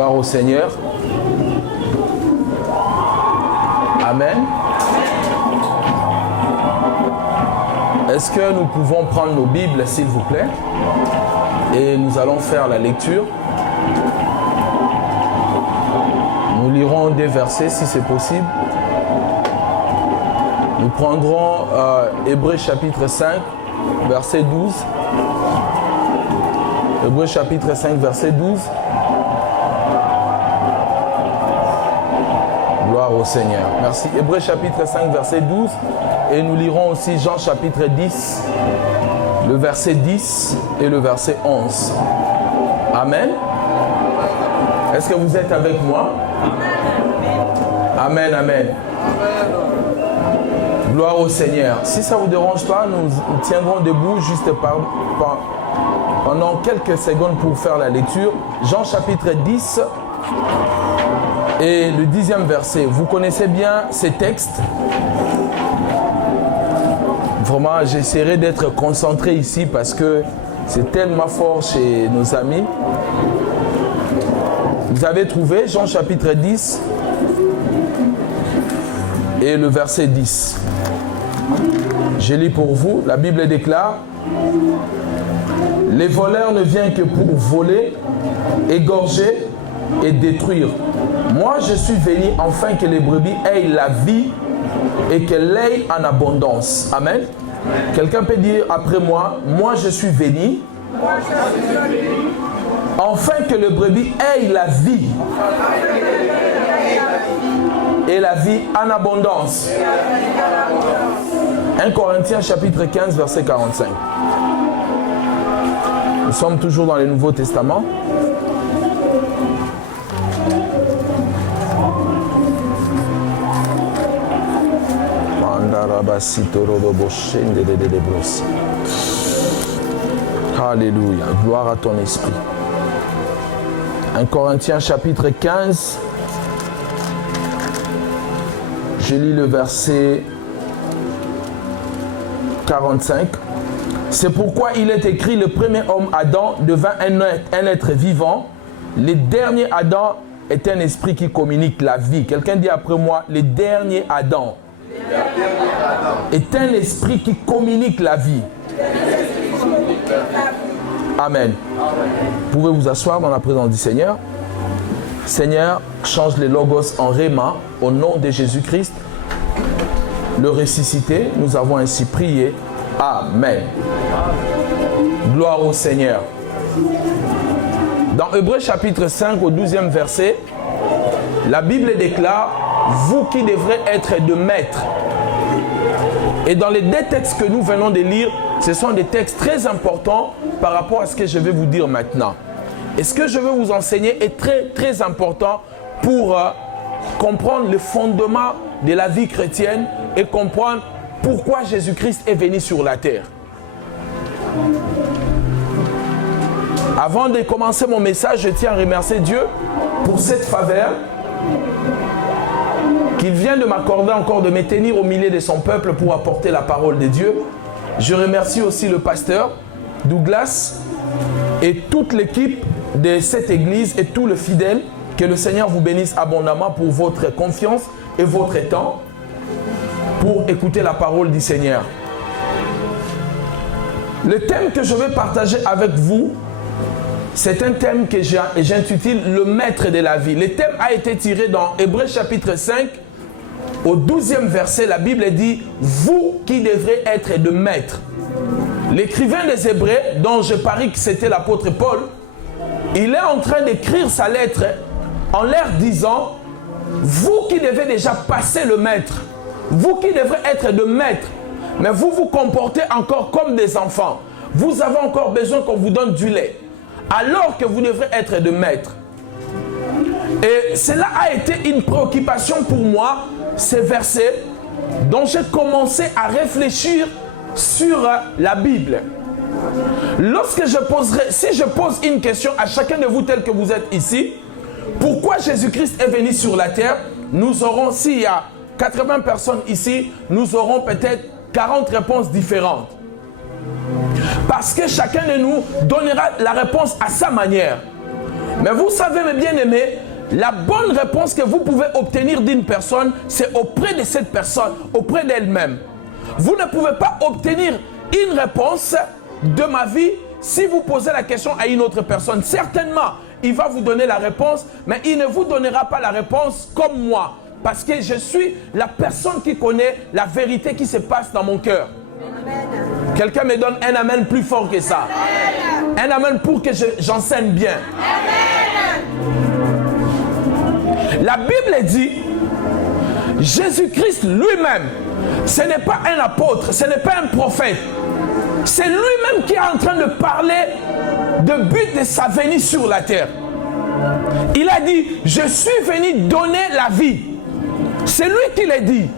Gloire au Seigneur. Amen. Est-ce que nous pouvons prendre nos Bibles, s'il vous plaît? Et nous allons faire la lecture. Nous lirons des versets si c'est possible. Nous prendrons Hébreux chapitre 5, verset 12. Hébreux chapitre 5, verset 12. Gloire au Seigneur. Merci. Hébreux chapitre 5, verset 12. Et nous lirons aussi Jean chapitre 10, le verset 10 et le verset 11. Amen. Est-ce que vous êtes avec moi? Amen, amen. Gloire au Seigneur. Si ça ne vous dérange pas, nous tiendrons debout juste pendant quelques secondes pour faire la lecture. Jean chapitre 10 et le 10e verset. Vous connaissez bien ces textes. Vraiment, j'essaierai d'être concentré ici parce que c'est tellement fort chez nos amis. Vous avez trouvé Jean chapitre 10 et le verset 10. Je lis pour vous. La Bible déclare: les voleurs ne viennent que pour voler, égorger et détruire. Moi, je suis venu afin que les brebis aient la vie et qu'elles l'aient en abondance. Amen. Quelqu'un peut dire après moi: moi, je suis venu afin que les brebis aient la vie et la vie en abondance. 1 Corinthiens chapitre 15, verset 45. Nous sommes toujours dans le Nouveau Testament. Alléluia. Gloire à ton esprit. 1 Corinthiens chapitre 15. Je lis le verset 45. C'est pourquoi il est écrit: le premier homme Adam devint un être vivant. Le dernier Adam est un esprit qui communique la vie. Quelqu'un dit après moi: le dernier Adam est un esprit qui communique la vie. Amen. Vous pouvez vous asseoir dans la présence du Seigneur. Seigneur, change les logos en réma au nom de Jésus-Christ, le ressuscité. Nous avons ainsi prié. Amen. Gloire au Seigneur. Dans Hébreux chapitre 5 au 12e verset, la Bible déclare: vous qui devrez être de maîtres. Et dans les deux textes que nous venons de lire, ce sont des textes très importants par rapport à ce que je vais vous dire maintenant. Et ce que je veux vous enseigner est très très important pour comprendre le fondement de la vie chrétienne et comprendre pourquoi Jésus-Christ est venu sur la terre. Avant de commencer mon message, je tiens à remercier Dieu pour cette faveur qu'il vient de m'accorder encore, de me tenir au milieu de son peuple pour apporter la parole de Dieu. Je remercie aussi le pasteur Douglas et toute l'équipe de cette église et tous les fidèles. Que le Seigneur vous bénisse abondamment pour votre confiance et votre temps pour écouter la parole du Seigneur. Le thème que je vais partager avec vous, c'est un thème que j'intitule le maître de la vie. Le thème a été tiré dans Hébreux chapitre 5 au 12e verset. La Bible dit: vous qui devrez être de maîtres. L'écrivain des Hébreux, dont je parie que c'était l'apôtre Paul, il est en train d'écrire sa lettre en leur disant: vous qui devez déjà passer le maître, vous qui devrez être de maître, mais vous vous comportez encore comme des enfants. Vous avez encore besoin qu'on vous donne du lait, alors que vous devrez être de maître. Et cela a été une préoccupation pour moi, ces versets, dont j'ai commencé à réfléchir sur la Bible. Lorsque si je pose une question à chacun de vous tel que vous êtes ici, pourquoi Jésus-Christ est venu sur la terre? Nous aurons, s'il y a 80 personnes ici, nous aurons peut-être 40 réponses différentes. Parce que chacun de nous donnera la réponse à sa manière. Mais vous savez, mes bien-aimés, la bonne réponse que vous pouvez obtenir d'une personne, c'est auprès de cette personne, auprès d'elle-même. Vous ne pouvez pas obtenir une réponse de ma vie si vous posez la question à une autre personne. Certainement, il va vous donner la réponse, mais il ne vous donnera pas la réponse comme moi. Parce que je suis la personne qui connaît la vérité qui se passe dans mon cœur. Quelqu'un me donne un amen plus fort que ça. Un amen pour que j'enseigne bien. La Bible dit, Jésus-Christ lui-même, ce n'est pas un apôtre, ce n'est pas un prophète. C'est lui-même qui est en train de parler du but de sa venue sur la terre. Il a dit, je suis venu donner la vie. C'est lui qui l'a dit.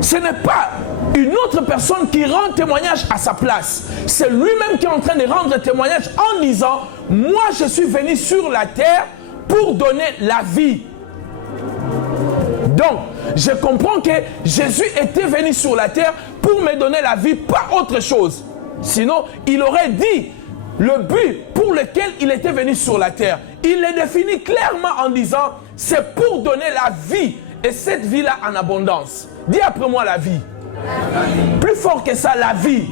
Ce n'est pas une autre personne qui rend témoignage à sa place. C'est lui-même qui est en train de rendre témoignage en disant, moi je suis venu sur la terre pour donner la vie. Donc, je comprends que Jésus était venu sur la terre pour me donner la vie, pas autre chose. Sinon, il aurait dit le but pour lequel il était venu sur la terre. Il le définit clairement en disant, c'est pour donner la vie, et cette vie-là en abondance. Dis après moi la vie. Plus fort que ça, la vie.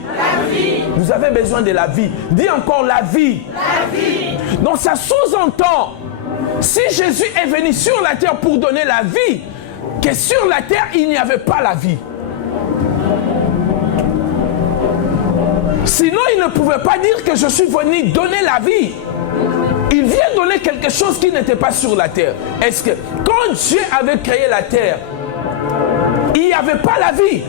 Vous avez besoin de la vie. Dis encore la vie. Donc ça sous-entend, si Jésus est venu sur la terre pour donner la vie, que sur la terre, il n'y avait pas la vie. Sinon, il ne pouvait pas dire que je suis venu donner la vie. Il vient donner quelque chose qui n'était pas sur la terre. Est-ce que quand Dieu avait créé la terre, il n'y avait pas la vie?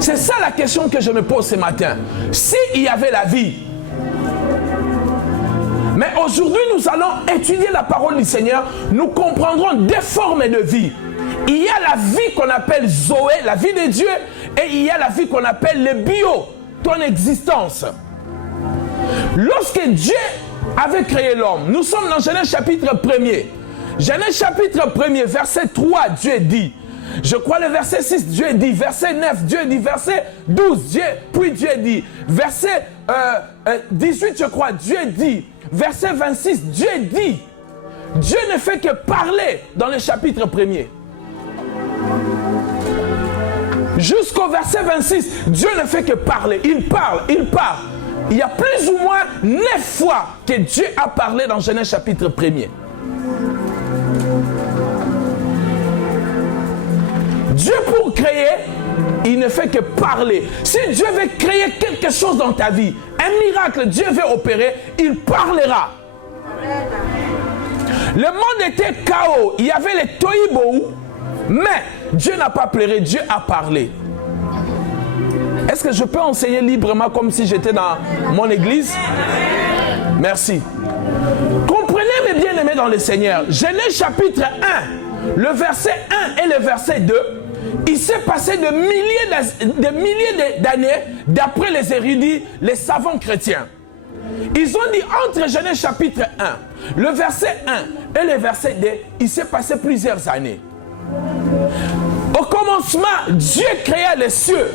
C'est ça la question que je me pose ce matin. S'il y avait la vie. Mais aujourd'hui, nous allons étudier la parole du Seigneur. Nous comprendrons des formes de vie. Il y a la vie qu'on appelle Zoé, la vie de Dieu, et il y a la vie qu'on appelle le bio, ton existence. Lorsque Dieu avait créé l'homme, nous sommes dans Genèse chapitre 1er. Genèse chapitre 1er, verset 3, Dieu dit. Je crois le verset 6, Dieu dit. Verset 9, Dieu dit. Verset 12, puis Dieu dit. Verset 18, je crois, Dieu dit. Verset 26, Dieu dit. Dieu ne fait que parler dans le chapitre 1er. Jusqu'au verset 26, Dieu ne fait que parler. Il parle, il parle. Il y a plus ou moins 9 fois que Dieu a parlé dans Genèse chapitre 1er. Dieu pour créer, il ne fait que parler. Si Dieu veut créer quelque chose dans ta vie, un miracle, Dieu veut opérer, il parlera. Le monde était chaos, il y avait les tohu-bohu, mais Dieu n'a pas pleuré, Dieu a parlé. Est-ce que je peux enseigner librement comme si j'étais dans mon église? Merci. Comprenez mes bien-aimés dans le Seigneur. Genèse chapitre 1, le verset 1 et le verset 2, il s'est passé de milliers d'années d'après les érudits, les savants chrétiens. Ils ont dit entre Genèse chapitre 1, le verset 1 et le verset 2, il s'est passé plusieurs années. Au commencement, Dieu créa les cieux.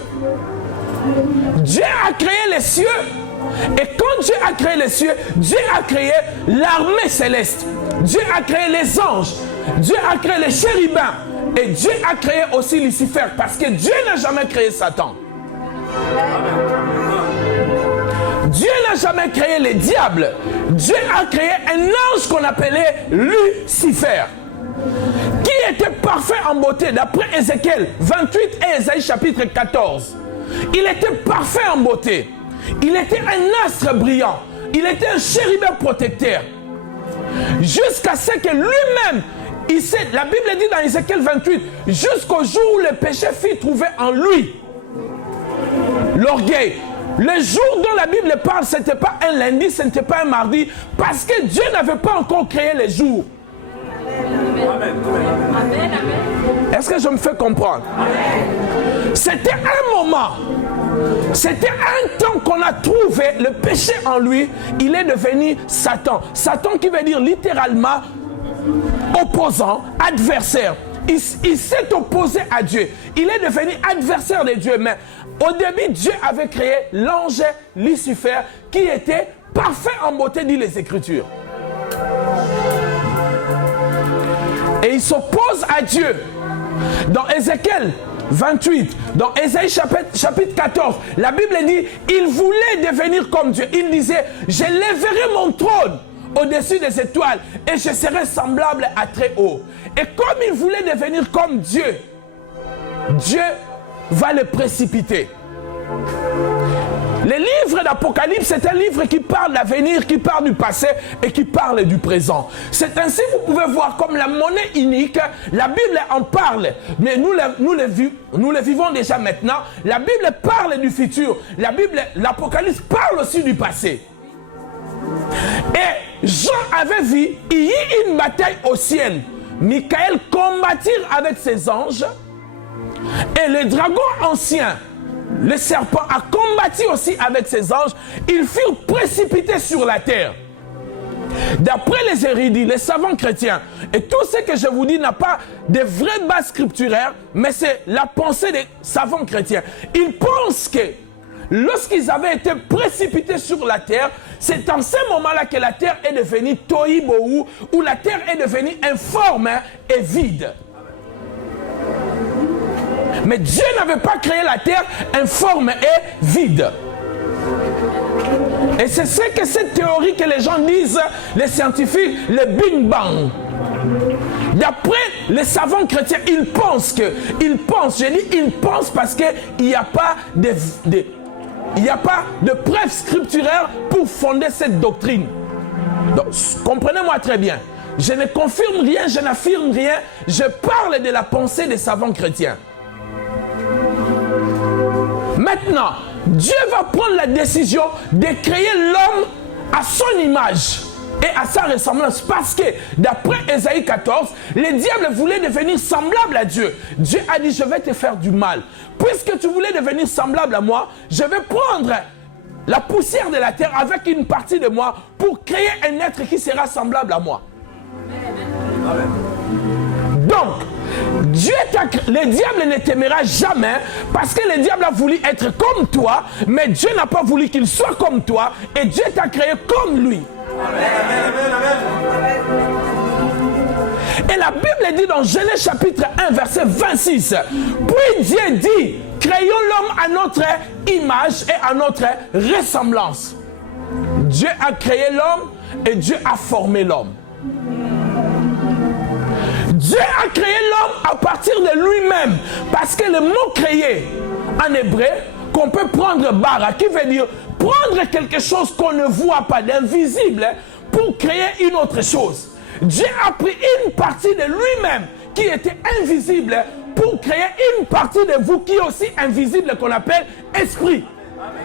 Dieu a créé les cieux. Et quand Dieu a créé les cieux, Dieu a créé l'armée céleste. Dieu a créé les anges. Dieu a créé les chérubins. Et Dieu a créé aussi Lucifer. Parce que Dieu n'a jamais créé Satan. Dieu n'a jamais créé les diables. Dieu a créé un ange qu'on appelait Lucifer, qui était parfait en beauté, d'après Ézéchiel 28 et Ésaïe chapitre 14. Il était parfait en beauté. Il était un astre brillant. Il était un chérubin protecteur. Jusqu'à ce que lui-même, la Bible dit dans Ézéchiel 28, jusqu'au jour où le péché fut trouvé en lui. L'orgueil. Le jour dont la Bible parle, ce n'était pas un lundi, ce n'était pas un mardi, parce que Dieu n'avait pas encore créé les jours. Amen. Amen. Est-ce que je me fais comprendre? C'était un moment, c'était un temps qu'on a trouvé le péché en lui, il est devenu Satan. Satan qui veut dire littéralement opposant, adversaire. Il s'est opposé à Dieu. Il est devenu adversaire de Dieu. Mais au début, Dieu avait créé l'ange Lucifer qui était parfait en beauté, dit les Écritures. Et il s'oppose à Dieu. Dans Ézéchiel 28, dans Ésaïe chapitre 14, la Bible dit, il voulait devenir comme Dieu. Il disait, je lèverai mon trône au-dessus des étoiles et je serai semblable à très haut. Et comme il voulait devenir comme Dieu, Dieu va le précipiter. Le livre d'Apocalypse, c'est un livre qui parle de l'avenir, qui parle du passé et qui parle du présent. C'est ainsi que vous pouvez voir comme la monnaie unique, la Bible en parle, mais nous le vivons déjà maintenant. La Bible parle du futur, l'Apocalypse parle aussi du passé. Et Jean avait vu, il y a une bataille au ciel. Michael combattit avec ses anges et le dragon ancien, le serpent, a combattu aussi avec ses anges. Ils furent précipités sur la terre. D'après les érudits, les savants chrétiens, et tout ce que je vous dis n'a pas de vraies bases scripturaires, mais c'est la pensée des savants chrétiens. Ils pensent que lorsqu'ils avaient été précipités sur la terre, c'est en ce moment-là que la terre est devenue tohu bohu, où la terre est devenue informe et vide. Mais Dieu n'avait pas créé la terre informe et vide. Et c'est ce que cette théorie que les gens disent, les scientifiques, le Big Bang. D'après les savants chrétiens, ils pensent parce qu'il n'y a pas de preuves scripturaires pour fonder cette doctrine. Donc, comprenez-moi très bien. Je ne confirme rien, je n'affirme rien. Je parle de la pensée des savants chrétiens. Maintenant, Dieu va prendre la décision de créer l'homme à son image et à sa ressemblance. Parce que, d'après Ésaïe 14, le diable voulait devenir semblable à Dieu. Dieu a dit, je vais te faire du mal. Puisque tu voulais devenir semblable à moi, je vais prendre la poussière de la terre avec une partie de moi pour créer un être qui sera semblable à moi. Donc, le diable ne t'aimera jamais parce que le diable a voulu être comme toi, mais Dieu n'a pas voulu qu'il soit comme toi et Dieu t'a créé comme lui. Amen. Et la Bible dit dans Genèse chapitre 1 verset 26, puis Dieu dit, créons l'homme à notre image et à notre ressemblance. Dieu a créé l'homme et Dieu a formé l'homme. Dieu a créé l'homme à partir de lui-même. Parce que le mot créer en hébreu, qu'on peut prendre bara, qui veut dire prendre quelque chose qu'on ne voit pas, d'invisible, pour créer une autre chose. Dieu a pris une partie de lui-même qui était invisible pour créer une partie de vous qui est aussi invisible, qu'on appelle esprit. Amen.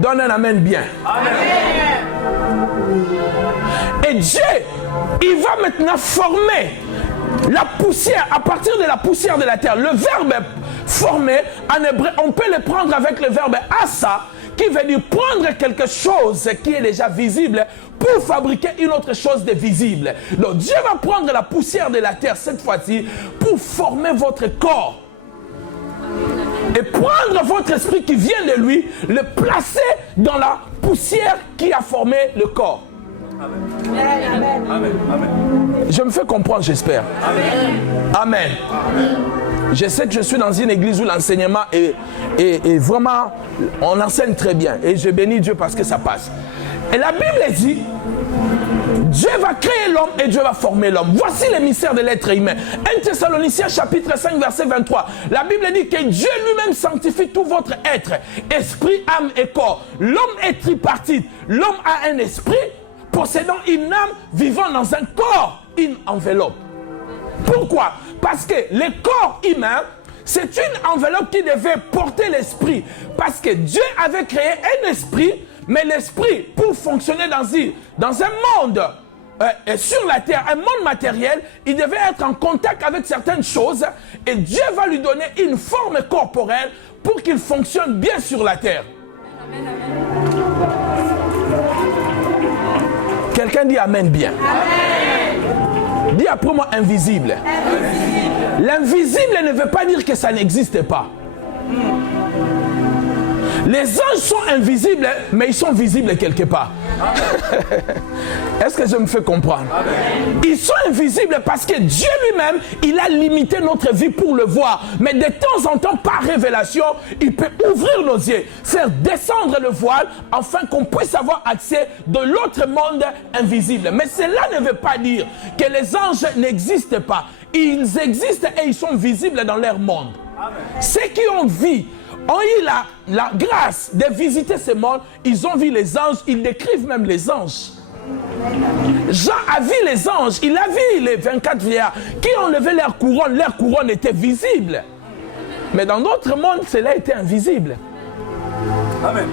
Donne un amen bien. Amen. Et Dieu, il va maintenant former la poussière, à partir de la poussière de la terre. Le verbe former, en hébreu, on peut le prendre avec le verbe asa, qui veut dire prendre quelque chose qui est déjà visible pour fabriquer une autre chose de visible. Donc Dieu va prendre la poussière de la terre cette fois-ci pour former votre corps. Et prendre votre esprit qui vient de lui, le placer dans la poussière qui a formé le corps. Amen. Amen. Amen. Je me fais comprendre, j'espère. Amen. Amen. Amen. Je sais que je suis dans une église où l'enseignement est vraiment, on enseigne très bien. Et je bénis Dieu parce que ça passe. Et la Bible dit, Dieu va créer l'homme et Dieu va former l'homme. Voici les mystères de l'être humain. 1 Thessaloniciens chapitre 5 verset 23. La Bible dit que Dieu lui-même sanctifie tout votre être, esprit, âme et corps. L'homme est tripartite. L'homme a un esprit possédant une âme, vivant dans un corps, une enveloppe. Pourquoi? Parce que le corps humain, c'est une enveloppe qui devait porter l'esprit. Parce que Dieu avait créé un esprit, mais l'esprit, pour fonctionner dans un monde sur la terre, un monde matériel, il devait être en contact avec certaines choses et Dieu va lui donner une forme corporelle pour qu'il fonctionne bien sur la terre. Amen, amen. Quelqu'un dit amen bien. Amen. Dis après moi invisible. L'invisible ne veut pas dire que ça n'existe pas. Les anges sont invisibles, mais ils sont visibles quelque part. Est-ce que je me fais comprendre? Ils sont invisibles parce que Dieu lui-même, il a limité notre vie pour le voir. Mais de temps en temps, par révélation, il peut ouvrir nos yeux, faire descendre le voile, afin qu'on puisse avoir accès de l'autre monde invisible. Mais cela ne veut pas dire que les anges n'existent pas. Ils existent et ils sont visibles dans leur monde. Ceux qui ont vu, ont eu la grâce de visiter ce monde, ils ont vu les anges, ils décrivent même les anges. Jean a vu les anges, il a vu les 24 vieillards qui ont levé leur couronne était visible. Mais dans notre monde, cela était invisible. Amen.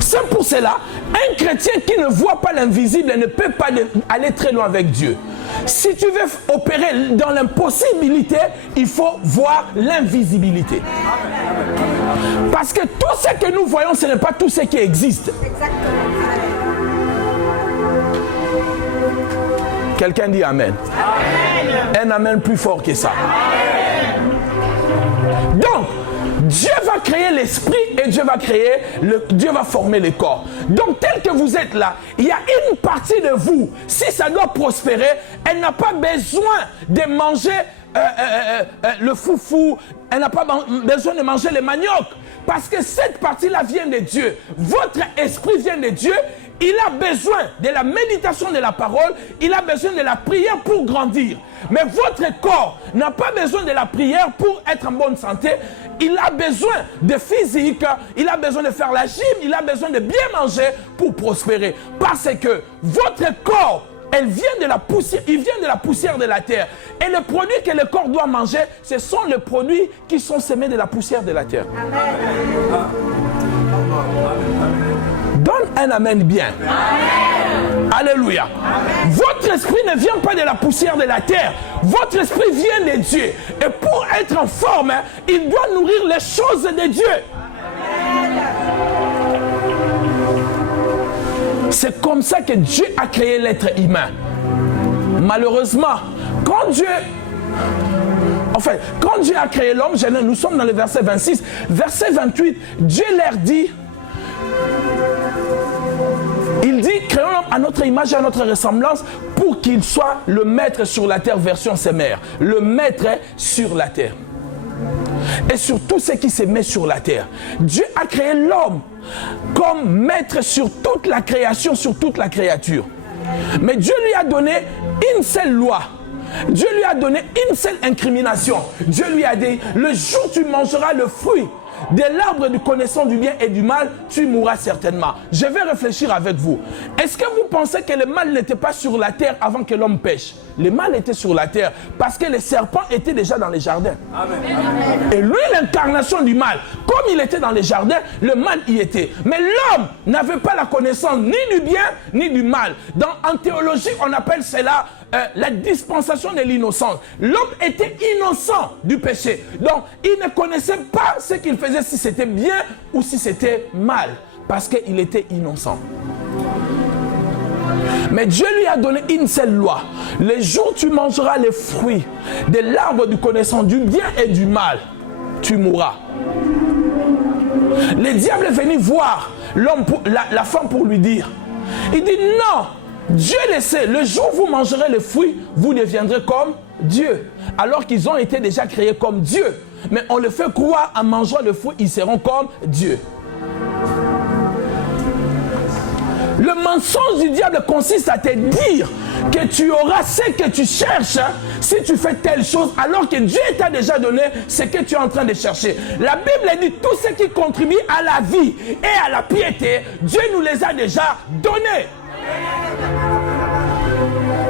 C'est pour cela, un chrétien qui ne voit pas l'invisible ne peut pas aller très loin avec Dieu. Si tu veux opérer dans l'impossibilité, il faut voir l'invisibilité. Parce que tout ce que nous voyons, ce n'est pas tout ce qui existe. Quelqu'un dit Amen. Amen. Un Amen plus fort que ça. Amen. Donc, Dieu va créer l'esprit et Dieu va former le corps. Donc, tel que vous êtes là, il y a une partie de vous, si ça doit prospérer, elle n'a pas besoin de manger le foufou, elle n'a pas besoin de manger le manioc. Parce que cette partie-là vient de Dieu. Votre esprit vient de Dieu. Il a besoin de la méditation de la parole. Il a besoin de la prière pour grandir. Mais votre corps n'a pas besoin de la prière pour être en bonne santé. Il a besoin de physique. Il a besoin de faire la gym. Il a besoin de bien manger pour prospérer. Parce que votre corps, il vient de la poussière de la terre. Et les produits que le corps doit manger, ce sont les produits qui sont semés de la poussière de la terre. Amen. Donne un amen bien. Amen. Alléluia. Amen. Votre esprit ne vient pas de la poussière de la terre. Votre esprit vient de Dieu. Et pour être en forme, il doit nourrir les choses de Dieu. Amen. C'est comme ça que Dieu a créé l'être humain. Malheureusement, quand Dieu a créé l'homme, nous sommes dans le verset 26, verset 28, Dieu leur dit, il dit, créons l'homme à notre image et à notre ressemblance pour qu'il soit le maître sur la terre, version Semer. Le maître sur la terre. Et sur tout ce qui se met sur la terre. Dieu a créé l'homme comme maître sur toute la création, sur toute la créature. Mais Dieu lui a donné une seule loi. Dieu lui a donné une seule incrimination. Dieu lui a dit, le jour où tu mangeras le fruit de l'arbre du connaissance du bien et du mal, tu mourras certainement. Je vais réfléchir avec vous. Est-ce que vous pensez que le mal n'était pas sur la terre avant que l'homme pêche? Le mal était sur la terre parce que les serpents étaient déjà dans les jardins. Amen. Et lui, l'incarnation du mal, comme il était dans les jardins, le mal y était. Mais l'homme n'avait pas la connaissance ni du bien ni du mal. En théologie, on appelle cela la dispensation de l'innocence. L'homme était innocent du péché. Donc, il ne connaissait pas ce qu'il faisait, si c'était bien ou si c'était mal. Parce qu'il était innocent. Mais Dieu lui a donné une seule loi. Le jour où tu mangeras les fruits de l'arbre du connaissance du bien et du mal, tu mourras. Le diable est venu voir la femme pour lui dire. Il dit non, Dieu le sait, le jour où vous mangerez les fruits, vous deviendrez comme Dieu. Alors qu'ils ont été déjà créés comme Dieu. Mais on les fait croire en mangeant le fruit, ils seront comme Dieu. Le mensonge du diable consiste à te dire que tu auras ce que tu cherches si tu fais telle chose, alors que Dieu t'a déjà donné ce que tu es en train de chercher. La Bible dit tout ce qui contribue à la vie et à la piété, Dieu nous les a déjà donnés.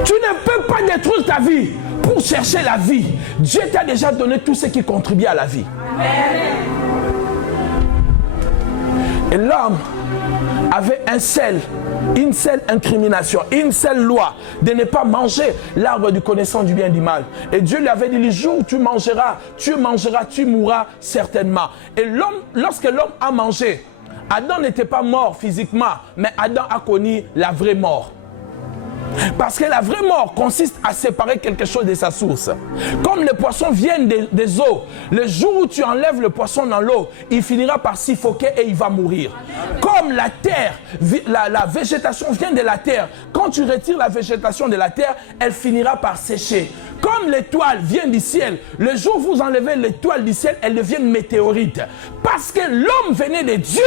Tu ne peux pas détruire ta vie pour chercher la vie. Dieu t'a déjà donné tout ce qui contribue à la vie. Amen. Et l'homme avait une seule incrimination, une seule loi de ne pas manger l'arbre du connaissance du bien et du mal. Et Dieu lui avait dit, le jour où tu mangeras, tu mourras certainement. Et lorsque l'homme a mangé, Adam n'était pas mort physiquement, mais Adam a connu la vraie mort. Parce que la vraie mort consiste à séparer quelque chose de sa source. Comme les poissons viennent des eaux, le jour où tu enlèves le poisson dans l'eau, il finira par suffoquer et il va mourir. Comme la terre, la végétation vient de la terre, quand tu retires la végétation de la terre, elle finira par sécher. Comme l'étoile vient du ciel, le jour où vous enlevez l'étoile du ciel, elle devient une météorite. Parce que l'homme venait de Dieu.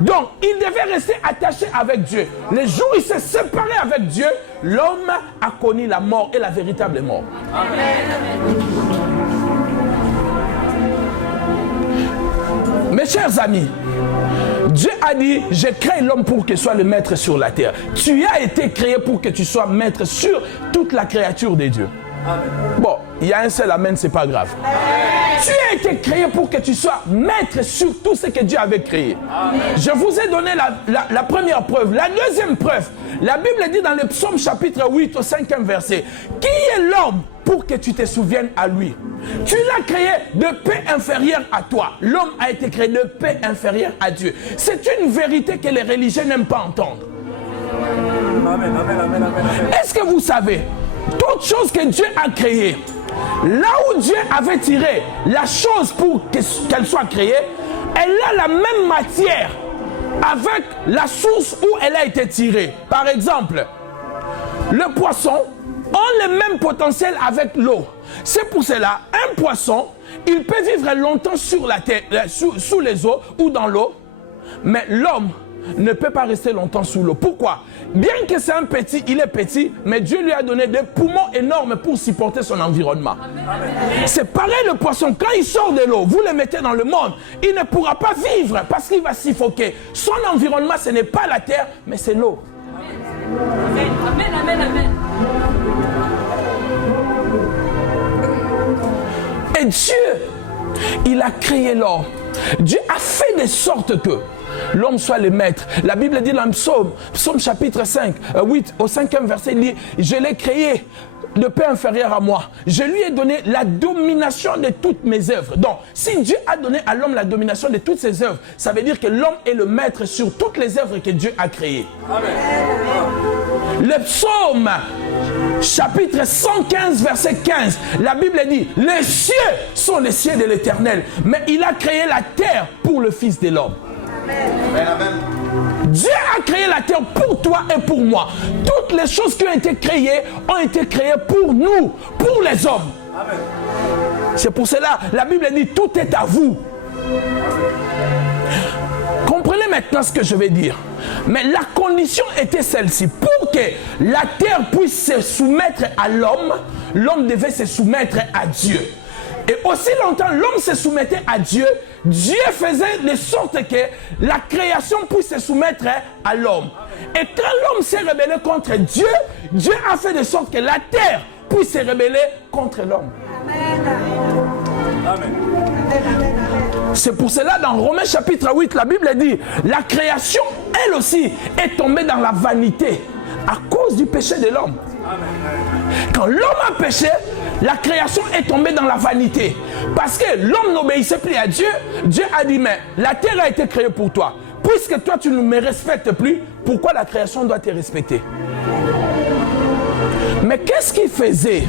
Donc, il devait rester attaché avec Dieu. Le jour où il s'est séparé avec Dieu, l'homme a connu la mort et la véritable mort. Amen. Mes chers amis, Dieu a dit, j'ai créé l'homme pour qu'il soit le maître sur la terre. Tu as été créé pour que tu sois maître sur toute la créature de Dieu. Amen. Bon, il y a un seul amen, c'est pas grave. Amen. Tu as été créé pour que tu sois maître sur tout ce que Dieu avait créé. Amen. Je vous ai donné la première preuve. La deuxième preuve, la Bible dit dans le psaume chapitre 8 au 5e verset, qui est l'homme pour que tu te souviennes à lui? Tu l'as créé de paix inférieure à toi. L'homme a été créé de paix inférieure à Dieu. C'est une vérité que les religieux n'aiment pas entendre. Amen, amen, amen, amen. Est-ce que vous savez, toute chose que Dieu a créée, là où Dieu avait tiré la chose pour qu'elle soit créée, elle a la même matière avec la source où elle a été tirée. Par exemple, le poisson a le même potentiel avec l'eau. C'est pour cela, un poisson, il peut vivre longtemps sur la terre, sous les eaux ou dans l'eau, mais l'homme ne peut pas rester longtemps sous l'eau. Pourquoi? Bien que c'est un petit, il est petit, mais Dieu lui a donné des poumons énormes pour supporter son environnement. C'est pareil le poisson, quand il sort de l'eau, vous le mettez dans le monde, il ne pourra pas vivre parce qu'il va suffoquer. Son environnement, ce n'est pas la terre, mais c'est l'eau. Amen, amen, amen, amen. Et Dieu, il a créé l'homme. Dieu a fait de sorte que l'homme soit le maître. La Bible dit dans le psaume chapitre 5, 8, au 5e verset, il dit, je l'ai créé de paix inférieure à moi. Je lui ai donné la domination de toutes mes œuvres. Donc, si Dieu a donné à l'homme la domination de toutes ses œuvres, ça veut dire que l'homme est le maître sur toutes les œuvres que Dieu a créées. Amen. Le psaume chapitre 115, verset 15, la Bible dit, les cieux sont les cieux de l'Éternel, mais il a créé la terre pour le Fils de l'homme. Amen. Amen. Dieu a créé la terre pour toi et pour moi. Toutes les choses qui ont été créées pour nous, pour les hommes. Amen. C'est pour cela, la Bible dit, tout est à vous. Comprenez maintenant ce que je vais dire. Mais la condition était celle-ci. Pour que la terre puisse se soumettre à l'homme, l'homme devait se soumettre à Dieu. Et aussi longtemps l'homme se soumettait à Dieu, Dieu faisait de sorte que la création puisse se soumettre à l'homme. Et quand l'homme s'est rebellé contre Dieu, Dieu a fait de sorte que la terre puisse se rebeller contre l'homme. Amen. C'est pour cela dans Romains chapitre 8, la Bible dit, la création, elle aussi, est tombée dans la vanité à cause du péché de l'homme. Quand l'homme a péché, la création est tombée dans la vanité. Parce que l'homme n'obéissait plus à Dieu. Dieu a dit, mais la terre a été créée pour toi. Puisque toi tu ne me respectes plus, pourquoi la création doit te respecter? Mais qu'est-ce qui faisait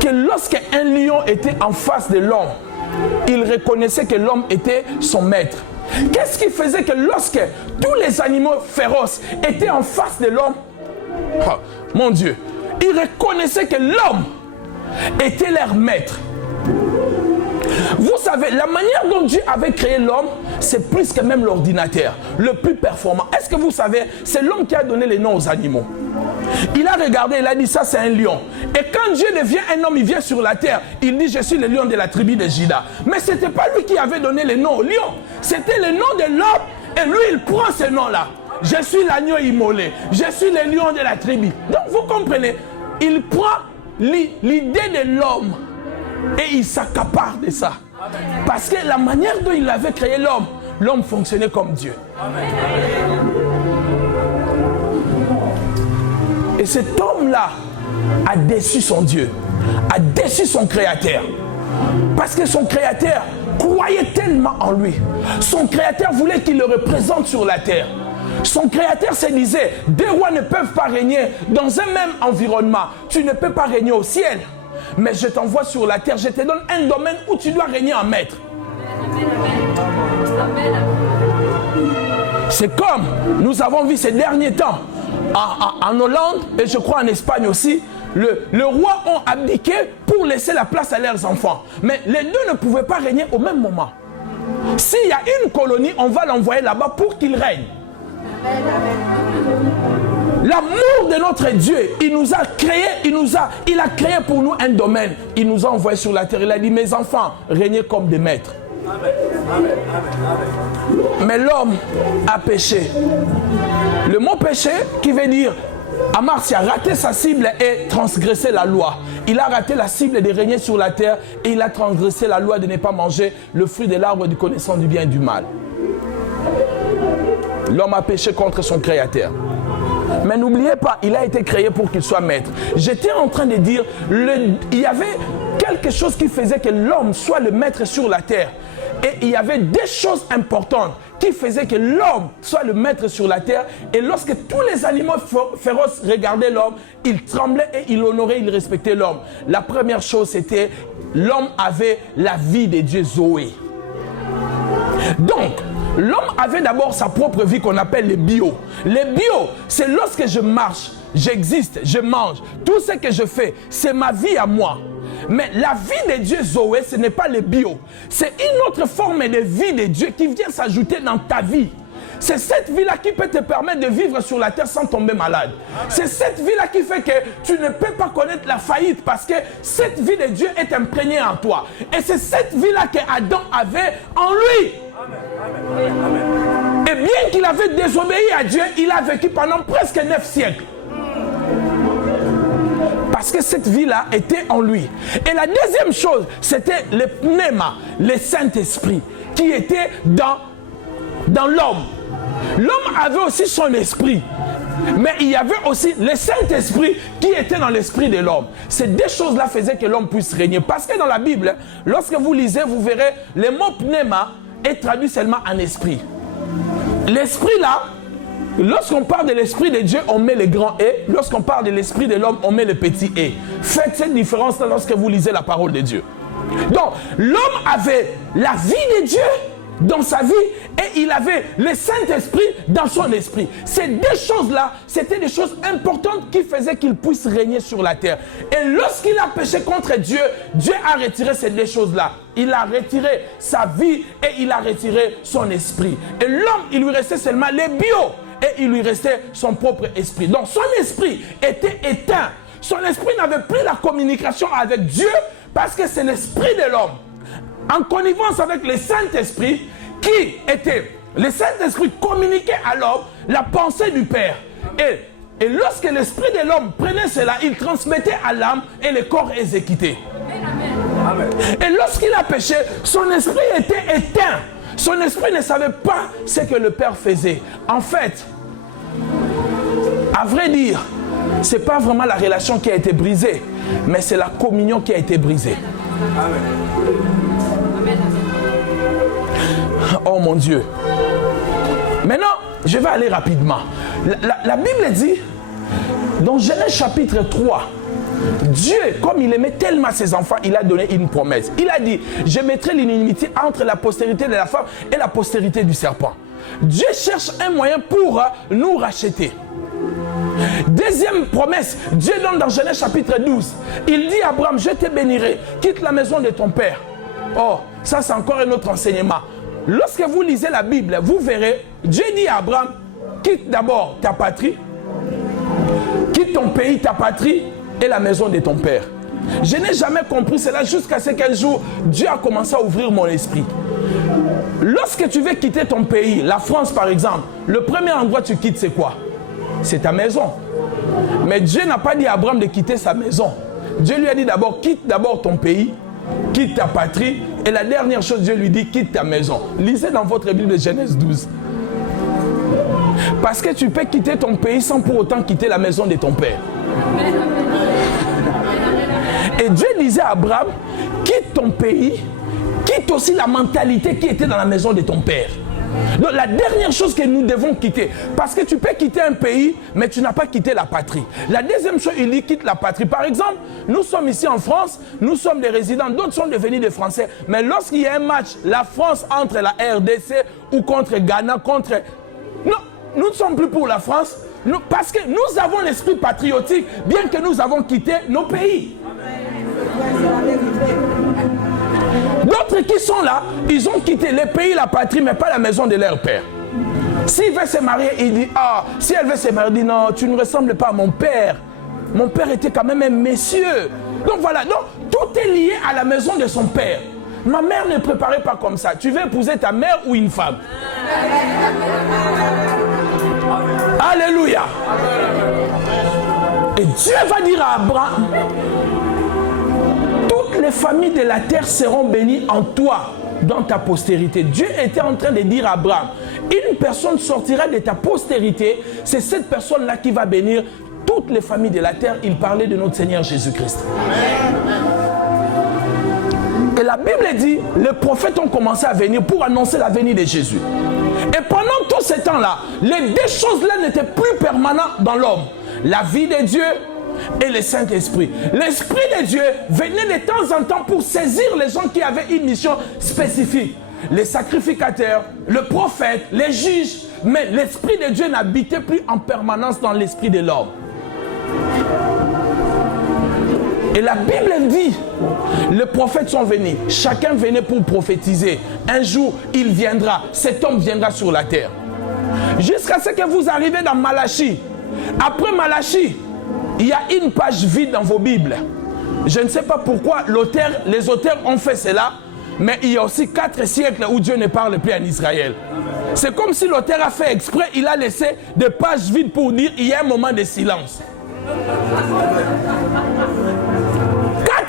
que lorsque un lion était en face de l'homme, il reconnaissait que l'homme était son maître? Qu'est-ce qui faisait que lorsque tous les animaux féroces étaient en face de l'homme, oh, mon Dieu, ils reconnaissaient que l'homme était leur maître? Vous savez, la manière dont Dieu avait créé l'homme, c'est plus que même l'ordinateur, le plus performant. Est-ce que vous savez, c'est l'homme qui a donné les noms aux animaux. Il a regardé, il a dit, ça c'est un lion. Et quand Dieu devient un homme, il vient sur la terre, il dit, je suis le lion de la tribu de Juda. Mais ce n'était pas lui qui avait donné les noms au lion. C'était le nom de l'homme, et lui, il prend ce nom-là. Je suis l'agneau immolé, je suis le lion de la tribu. Donc vous comprenez, il prend l'idée de l'homme et il s'accapare de ça. Parce que la manière dont il avait créé l'homme, l'homme fonctionnait comme Dieu. Amen. Et cet homme-là a déçu son Dieu, a déçu son Créateur. Parce que son Créateur croyait tellement en lui. Son Créateur voulait qu'il le représente sur la terre. Son créateur se disait, deux rois ne peuvent pas régner dans un même environnement. Tu ne peux pas régner au ciel, mais je t'envoie sur la terre. Je te donne un domaine où tu dois régner en maître. C'est comme nous avons vu ces derniers temps en Hollande et je crois en Espagne aussi. Le roi ont abdiqué pour laisser la place à leurs enfants. Mais les deux ne pouvaient pas régner au même moment. S'il y a une colonie, on va l'envoyer là-bas pour qu'il règne. L'amour de notre Dieu, il nous a créé, il a créé pour nous un domaine. Il nous a envoyés sur la terre. Il a dit, mes enfants, régnez comme des maîtres. Mais l'homme a péché. Le mot péché qui veut dire Amarsi a raté sa cible et transgressé la loi. Il a raté la cible de régner sur la terre et il a transgressé la loi de ne pas manger le fruit de l'arbre du connaissance du bien et du mal. L'homme a péché contre son créateur. Mais n'oubliez pas, il a été créé pour qu'il soit maître. J'étais en train de dire, il y avait quelque chose qui faisait que l'homme soit le maître sur la terre. Et il y avait des choses importantes qui faisaient que l'homme soit le maître sur la terre. Et lorsque tous les animaux féroces regardaient l'homme, ils tremblaient et ils honoraient, ils respectaient l'homme. La première chose, c'était l'homme avait la vie de Dieu Zoé. Donc, l'homme avait d'abord sa propre vie qu'on appelle les bio. Les bio, c'est lorsque je marche, j'existe, je mange. Tout ce que je fais, c'est ma vie à moi. Mais la vie de Dieu Zoé, ce n'est pas le bio. C'est une autre forme de vie de Dieu qui vient s'ajouter dans ta vie. C'est cette vie-là qui peut te permettre de vivre sur la terre sans tomber malade. C'est cette vie-là qui fait que tu ne peux pas connaître la faillite parce que cette vie de Dieu est imprégnée en toi. Et c'est cette vie-là qu'Adam avait en lui. Et bien qu'il avait désobéi à Dieu, il a vécu pendant presque 9 siècles. Parce que cette vie-là était en lui. Et la deuxième chose, c'était le pneuma, le Saint-Esprit, qui était dans l'homme. L'homme avait aussi son esprit. Mais il y avait aussi le Saint-Esprit qui était dans l'esprit de l'homme. Ces deux choses-là faisaient que l'homme puisse régner. Parce que dans la Bible, lorsque vous lisez, vous verrez, le mot pneuma est traduit seulement en esprit. L'esprit là, lorsqu'on parle de l'esprit de Dieu, on met le grand « et ». Lorsqu'on parle de l'esprit de l'homme, on met le petit « et ». Faites cette différence lorsque vous lisez la parole de Dieu. Donc, l'homme avait la vie de Dieu dans sa vie et il avait le Saint-Esprit dans son esprit. Ces deux choses-là, c'était des choses importantes qui faisaient qu'il puisse régner sur la terre. Et lorsqu'il a péché contre Dieu, Dieu a retiré ces deux choses-là. Il a retiré sa vie et il a retiré son esprit. Et l'homme, il lui restait seulement les bio. Et il lui restait son propre esprit. Donc son esprit était éteint. Son esprit n'avait plus la communication avec Dieu parce que c'est l'esprit de l'homme. En connivence avec le Saint-Esprit qui était... Le Saint-Esprit communiquait à l'homme la pensée du Père. Et lorsque l'esprit de l'homme prenait cela, il transmettait à l'âme et le corps exécuté. Amen. Et lorsqu'il a péché, son esprit était éteint. Son esprit ne savait pas ce que le Père faisait. En fait, à vrai dire, ce n'est pas vraiment la relation qui a été brisée, mais c'est la communion qui a été brisée. Amen. Oh mon Dieu. Maintenant, je vais aller rapidement. La Bible dit, dans Genèse chapitre 3, Dieu, comme il aimait tellement ses enfants, il a donné une promesse. Il a dit, je mettrai l'inimitié entre la postérité de la femme et la postérité du serpent. Dieu cherche un moyen pour nous racheter. Deuxième promesse, Dieu donne dans Genèse chapitre 12. Il dit à Abraham, je te bénirai, quitte la maison de ton père. Oh, ça c'est encore un autre enseignement. Lorsque vous lisez la Bible, vous verrez, Dieu dit à Abraham, quitte d'abord ta patrie, quitte ton pays, ta patrie, et la maison de ton père. Je n'ai jamais compris cela jusqu'à ce qu'un jour, Dieu a commencé à ouvrir mon esprit. Lorsque tu veux quitter ton pays, la France par exemple, le premier endroit que tu quittes, c'est quoi? C'est ta maison. Mais Dieu n'a pas dit à Abraham de quitter sa maison. Dieu lui a dit d'abord, quitte d'abord ton pays, quitte ta patrie, et la dernière chose, Dieu lui dit, quitte ta maison. Lisez dans votre Bible de Genèse 12. Parce que tu peux quitter ton pays sans pour autant quitter la maison de ton père. Et Dieu disait à Abraham, quitte ton pays, quitte aussi la mentalité qui était dans la maison de ton père. Donc la dernière chose que nous devons quitter, parce que tu peux quitter un pays, mais tu n'as pas quitté la patrie. La deuxième chose, il dit quitte la patrie. Par exemple, nous sommes ici en France, nous sommes des résidents, d'autres sont devenus des Français. Mais lorsqu'il y a un match, la France entre la RDC ou contre Ghana, Non, nous ne sommes plus pour la France, parce que nous avons l'esprit patriotique, bien que nous avons quitté nos pays. D'autres qui sont là, ils ont quitté les pays, la patrie, mais pas la maison de leur père. S'il veut se marier, il dit, si elle veut se marier, il dit, non, tu ne ressembles pas à mon père. Mon père était quand même un monsieur. Donc voilà, donc, tout est lié à la maison de son père. Ma mère ne préparait pas comme ça. Tu veux épouser ta mère ou une femme? Alléluia. Et Dieu va dire à Abraham, toutes les familles de la terre seront bénies en toi, dans ta postérité. Dieu était en train de dire à Abraham, une personne sortira de ta postérité, c'est cette personne-là qui va bénir toutes les familles de la terre. Il parlait de notre Seigneur Jésus-Christ. Et la Bible dit, les prophètes ont commencé à venir pour annoncer la venue de Jésus. Et pendant tout ce temps-là, les deux choses-là n'étaient plus permanentes dans l'homme. La vie de Dieu et le Saint-Esprit. L'Esprit de Dieu venait de temps en temps pour saisir les gens qui avaient une mission spécifique. Les sacrificateurs, le prophète, les juges. Mais l'Esprit de Dieu n'habitait plus en permanence dans l'esprit de l'homme. Et la Bible dit, les prophètes sont venus, chacun venait pour prophétiser. Un jour, il viendra, cet homme viendra sur la terre. Jusqu'à ce que vous arrivez dans Malachie. Après Malachie, il y a une page vide dans vos Bibles. Je ne sais pas pourquoi les auteurs ont fait cela, mais il y a aussi 4 siècles où Dieu ne parle plus en Israël. C'est comme si l'auteur a fait exprès, il a laissé des pages vides pour dire il y a un moment de silence.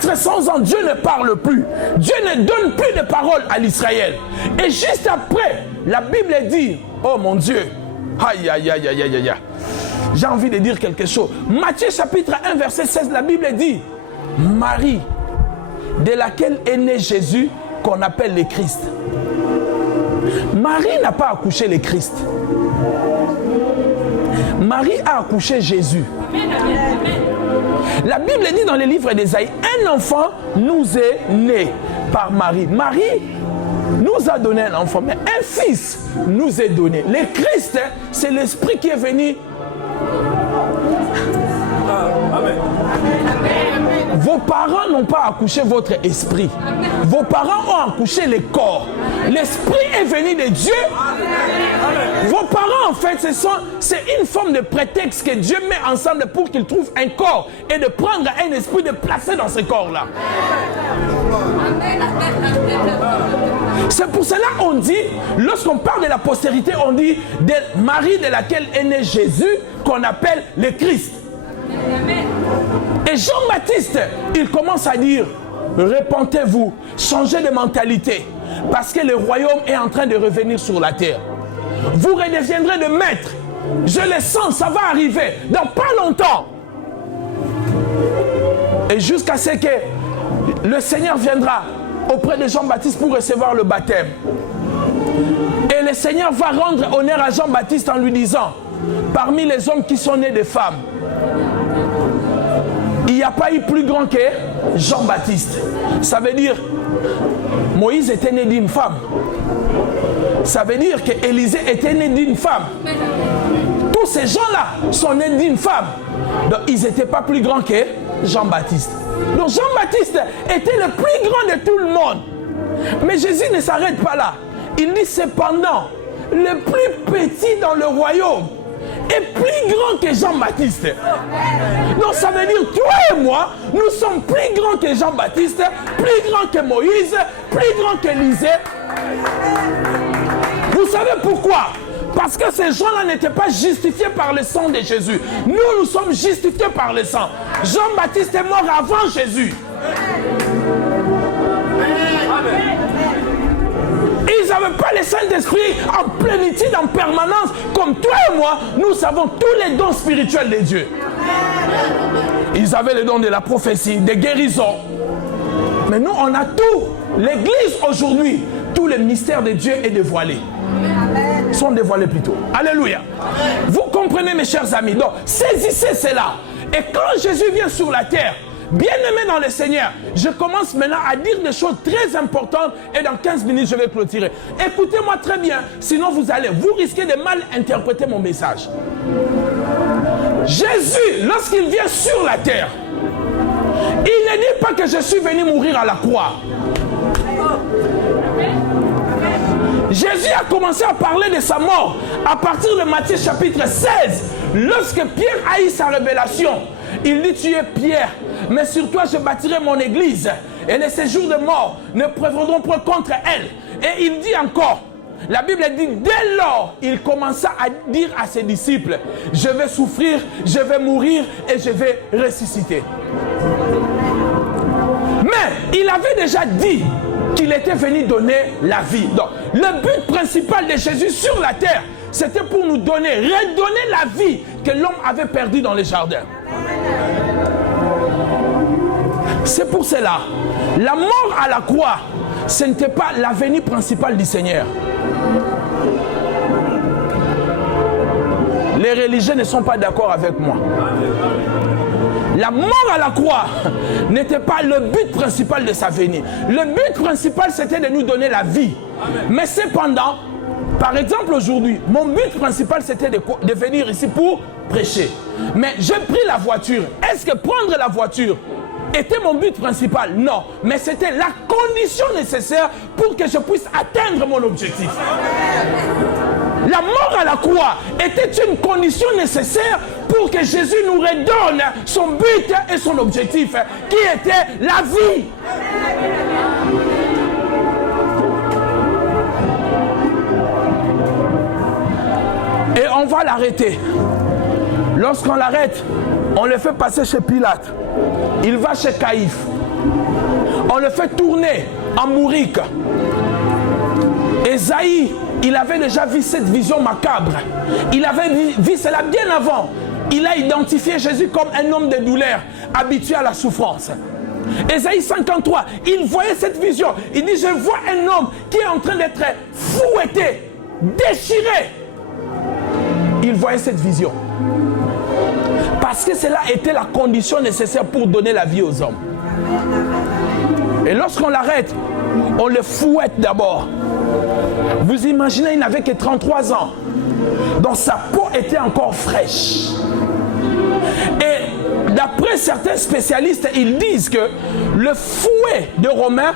400 ans, Dieu ne parle plus. Dieu ne donne plus de parole à l'Israël. Et juste après, la Bible dit, oh mon Dieu, aïe, aïe, aïe, aïe, aïe, aïe. J'ai envie de dire quelque chose. Matthieu chapitre 1, verset 16, la Bible dit, Marie, de laquelle est né Jésus, qu'on appelle le Christ. Marie n'a pas accouché le Christ. Marie a accouché Jésus. La Bible dit dans les livres d'Ésaïe, un enfant nous est né par Marie. Marie nous a donné un enfant, mais un fils nous est donné. Le Christ, c'est l'Esprit qui est venu. Amen. Vos parents n'ont pas accouché votre esprit. Vos parents ont accouché le corps. L'esprit est venu de Dieu. Vos parents, en fait, c'est une forme de prétexte que Dieu met ensemble pour qu'ils trouvent un corps et de prendre un esprit, de placer dans ce corps-là. C'est pour cela qu'on dit, lorsqu'on parle de la postérité, on dit de Marie de laquelle est né Jésus, qu'on appelle le Christ. Et Jean-Baptiste, il commence à dire, repentez-vous, changez de mentalité, parce que le royaume est en train de revenir sur la terre. Vous redeviendrez de maître. Je le sens, ça va arriver dans pas longtemps. Et jusqu'à ce que le Seigneur viendra auprès de Jean-Baptiste pour recevoir le baptême. Et le Seigneur va rendre honneur à Jean-Baptiste en lui disant, parmi les hommes qui sont nés de femmes, il n'y a pas eu plus grand que Jean-Baptiste. Ça veut dire, Moïse était né d'une femme. Ça veut dire qu'Élisée était né d'une femme. Tous ces gens-là sont nés d'une femme. Donc ils n'étaient pas plus grands que Jean-Baptiste. Donc Jean-Baptiste était le plus grand de tout le monde. Mais Jésus ne s'arrête pas là. Il dit cependant, le plus petit dans le royaume est plus grand que Jean-Baptiste. Donc ça veut dire, toi et moi, nous sommes plus grands que Jean-Baptiste, plus grands que Moïse, plus grands qu'Élisée. Vous savez pourquoi? Parce que ces gens-là n'étaient pas justifiés par le sang de Jésus. Nous, nous sommes justifiés par le sang. Jean-Baptiste est mort avant Jésus. Ils n'avaient pas le Saint-Esprit en plénitude, en permanence. Comme toi et moi, nous avons tous les dons spirituels de Dieu. Ils avaient le don de la prophétie, des guérisons. Mais nous, on a tout. L'Église aujourd'hui, tout le mystère de Dieu est dévoilé. sont dévoilés plus tôt. Alléluia. Vous comprenez, mes chers amis. Donc, saisissez cela. Et quand Jésus vient sur la terre, bien-aimé dans le Seigneur, je commence maintenant à dire des choses très importantes et dans 15 minutes, je vais clôturer. Écoutez-moi très bien, sinon vous risquez de mal interpréter mon message. Jésus, lorsqu'il vient sur la terre, il ne dit pas que je suis venu mourir à la croix. Jésus a commencé à parler de sa mort à partir de Matthieu chapitre 16. Lorsque Pierre a eu sa révélation, il dit: tu es Pierre, mais sur toi je bâtirai mon église, et les séjours de mort ne prévaudront point contre elle. Et il dit encore, la Bible dit, dès lors, il commença à dire à ses disciples: je vais souffrir, je vais mourir et je vais ressusciter. Mais il avait déjà dit qu'il était venu donner la vie. Donc, le but principal de Jésus sur la terre, c'était pour nous redonner la vie que l'homme avait perdue dans les jardins. C'est pour cela, la mort à la croix, ce n'était pas la venue principale du Seigneur. Les religieux ne sont pas d'accord avec moi. La mort à la croix n'était pas le but principal de sa venue. Le but principal, c'était de nous donner la vie. Mais cependant, par exemple aujourd'hui, mon but principal, c'était de venir ici pour prêcher. Mais j'ai pris la voiture. Est-ce que prendre la voiture était mon but principal? Non. Mais c'était la condition nécessaire pour que je puisse atteindre mon objectif. La mort à la croix était une condition nécessaire pour que Jésus nous redonne son but et son objectif, qui était la vie. Et on va l'arrêter. Lorsqu'on l'arrête, on le fait passer chez Pilate. Il va chez Caïphe. On le fait tourner en mourique. Ésaïe, il avait déjà vu cette vision macabre. Il avait vu cela bien avant. Il a identifié Jésus comme un homme de douleur, habitué à la souffrance. Ésaïe 53, il voyait cette vision. Il dit: je vois un homme qui est en train d'être fouetté, déchiré. Il voyait cette vision. Parce que cela était la condition nécessaire pour donner la vie aux hommes. Et lorsqu'on l'arrête, on le fouette d'abord. Vous imaginez, il n'avait que 33 ans. Donc sa peau était encore fraîche. Et d'après certains spécialistes, ils disent que le fouet de Romain,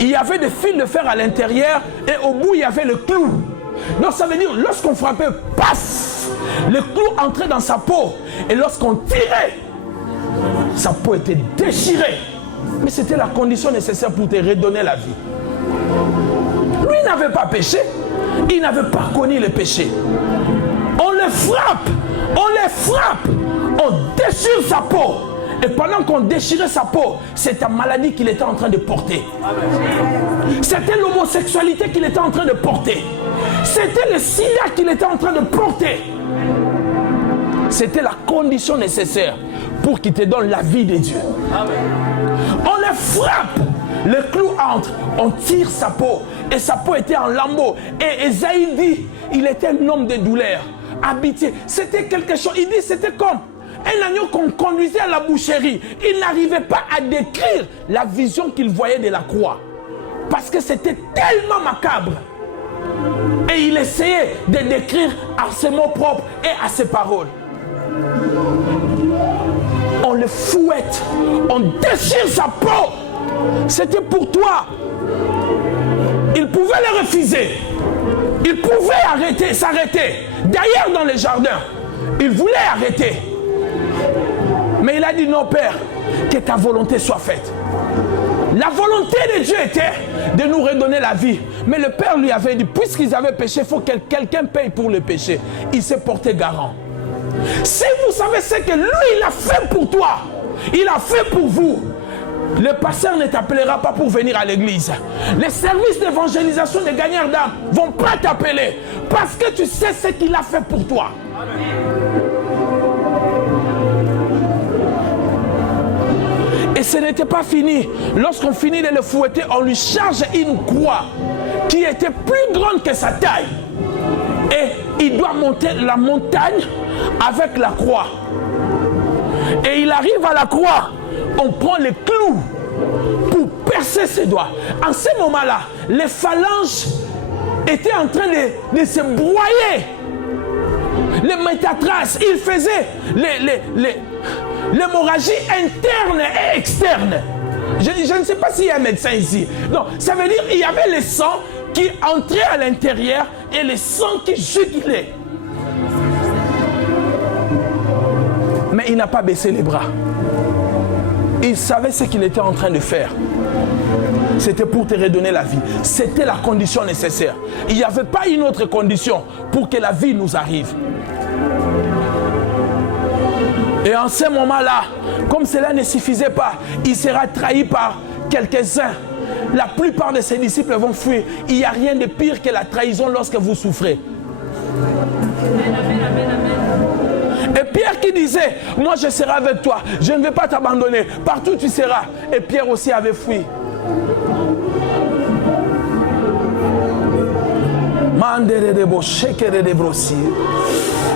il y avait des fils de fer à l'intérieur et au bout, il y avait le clou. Donc ça veut dire, lorsqu'on frappait, paf, le clou entrait dans sa peau. Et lorsqu'on tirait, sa peau était déchirée. Mais c'était la condition nécessaire pour te redonner la vie. Lui n'avait pas péché. Il n'avait pas connu le péché. On le frappe. On le frappe. On déchire sa peau. Et pendant qu'on déchirait sa peau, c'est ta maladie qu'il était en train de porter. C'était l'homosexualité qu'il était en train de porter. C'était le sida qu'il était en train de porter. C'était la condition nécessaire pour qu'il te donne la vie de Dieu. On le frappe. Le clou entre, on tire sa peau. Et sa peau était en lambeaux. Et Ésaïe dit, il était un homme de douleur, habitué. C'était quelque chose, il dit, c'était comme un agneau qu'on conduisait à la boucherie. Il n'arrivait pas à décrire la vision qu'il voyait de la croix. Parce que c'était tellement macabre. Et il essayait de décrire à ses mots propres et à ses paroles. On le fouette, on déchire sa peau. C'était pour toi. Il pouvait le refuser. Il pouvait s'arrêter. D'ailleurs, dans les jardins, il voulait arrêter. Mais il a dit: non, Père, que ta volonté soit faite. La volonté de Dieu était de nous redonner la vie. Mais le Père lui avait dit, puisqu'ils avaient péché, il faut que quelqu'un paye pour le péché. Il s'est porté garant. Si vous savez ce que lui, il a fait pour toi, il a fait pour vous, le pasteur ne t'appellera pas pour venir à l'église. Les services d'évangélisation des gagnants d'âme ne vont pas t'appeler parce que tu sais ce qu'il a fait pour toi. Et ce n'était pas fini. Lorsqu'on finit de le fouetter, on lui charge une croix qui était plus grande que sa taille. Et il doit monter la montagne avec la croix. Et il arrive à la croix, on prend les clous pour percer ses doigts. En ce moment-là, les phalanges étaient en train de se broyer. Les métatraces, il faisait l'hémorragie interne et externe. Je ne sais pas s'il y a un médecin ici. Non, ça veut dire qu'il y avait le sang qui entrait à l'intérieur et le sang qui jugulait. Mais il n'a pas baissé les bras. Il savait ce qu'il était en train de faire. C'était pour te redonner la vie. C'était la condition nécessaire. Il n'y avait pas une autre condition pour que la vie nous arrive. Et en ce moment-là, comme cela ne suffisait pas, il sera trahi par quelques-uns. La plupart de ses disciples vont fuir. Il n'y a rien de pire que la trahison lorsque vous souffrez. Et Pierre qui disait, moi je serai avec toi, je ne vais pas t'abandonner, partout tu seras. Et Pierre aussi avait fui.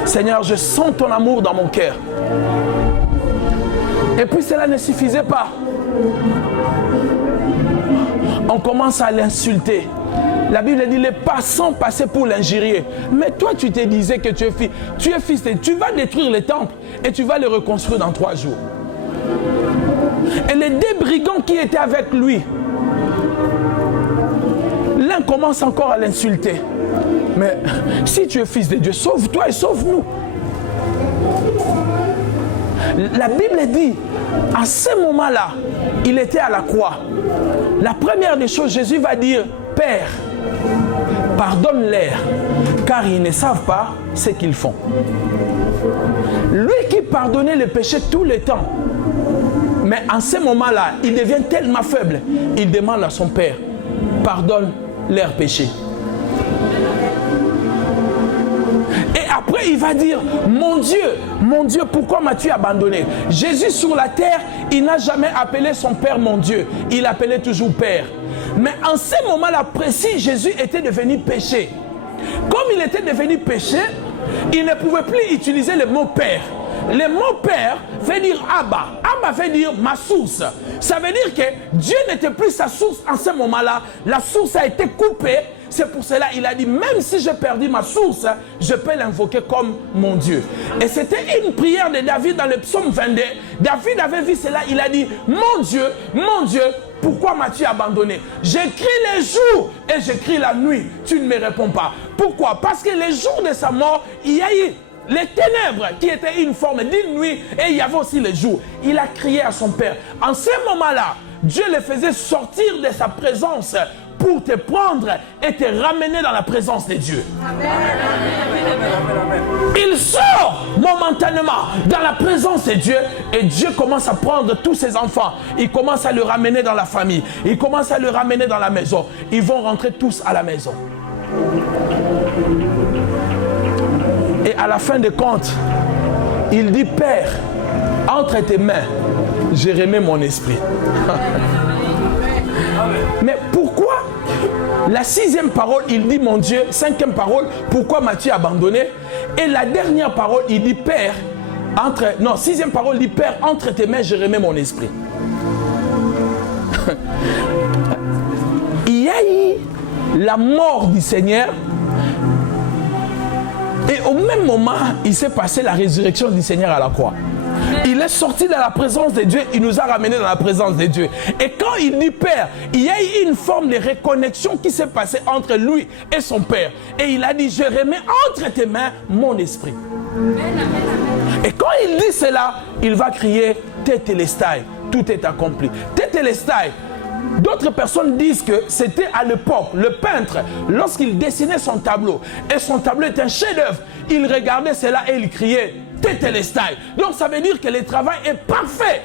Seigneur, je sens ton amour dans mon cœur. Et puis cela ne suffisait pas. On commence à l'insulter. La Bible dit les passants passaient pour l'injurier. Mais toi tu te disais que tu es fils et tu vas détruire les temples et tu vas les reconstruire dans 3 jours. Et les 2 brigands qui étaient avec lui, l'un commence encore à l'insulter. Mais si tu es fils de Dieu, sauve-toi et sauve-nous. La Bible dit, à ce moment-là, il était à la croix. La première des choses, Jésus va dire, Père, pardonne-leur, car ils ne savent pas ce qu'ils font. Lui qui pardonnait les péchés tout le temps, mais en ce moment-là, il devient tellement faible, il demande à son Père, pardonne leurs péchés. Et après, il va dire, mon Dieu, pourquoi m'as-tu abandonné? Jésus sur la terre, il n'a jamais appelé son Père mon Dieu. Il appelait toujours Père. Mais en ce moment-là précis, Jésus était devenu péché. Comme il était devenu péché, il ne pouvait plus utiliser le mot Père. Le mot Père veut dire Abba. Abba veut dire ma source. Ça veut dire que Dieu n'était plus sa source en ce moment-là. La source a été coupée. C'est pour cela qu'il a dit, même si j'ai perdu ma source, je peux l'invoquer comme mon Dieu. Et c'était une prière de David dans le psaume 22. David avait vu cela, il a dit, mon Dieu, pourquoi m'as-tu abandonné? J'écris les jours et j'écris la nuit, tu ne me réponds pas. Pourquoi? Parce que les jours de sa mort, il y a eu les ténèbres qui étaient une forme d'une nuit et il y avait aussi les jours. Il a crié à son Père. En ce moment-là, Dieu le faisait sortir de sa présence pour te prendre et te ramener dans la présence de Dieu. Amen. Il sort momentanément dans la présence de Dieu et Dieu commence à prendre tous ses enfants. Il commence à le ramener dans la famille. Il commence à le ramener dans la maison. Ils vont rentrer tous à la maison. Et à la fin des comptes, il dit, Père, entre tes mains, j'ai remis mon esprit. Mais pourquoi la 6e parole, il dit mon Dieu, 5e parole, pourquoi m'as-tu abandonné? Et la dernière parole, il dit Père, 6e parole, il dit Père, entre tes mains, je remets mon esprit. Il y a eu la mort du Seigneur et au même moment, il s'est passé la résurrection du Seigneur à la croix. Il est sorti de la présence de Dieu, il nous a ramenés dans la présence de Dieu. Et quand il dit Père, il y a eu une forme de reconnexion qui s'est passée entre lui et son Père. Et il a dit, je remets entre tes mains mon esprit. Et quand il dit cela, il va crier, Tétélestai, tout est accompli. Tétélestai. D'autres personnes disent que c'était à l'époque, le peintre, lorsqu'il dessinait son tableau, et son tableau est un chef-d'œuvre, il regardait cela et il criait, Tétélestai. Donc ça veut dire que le travail est parfait.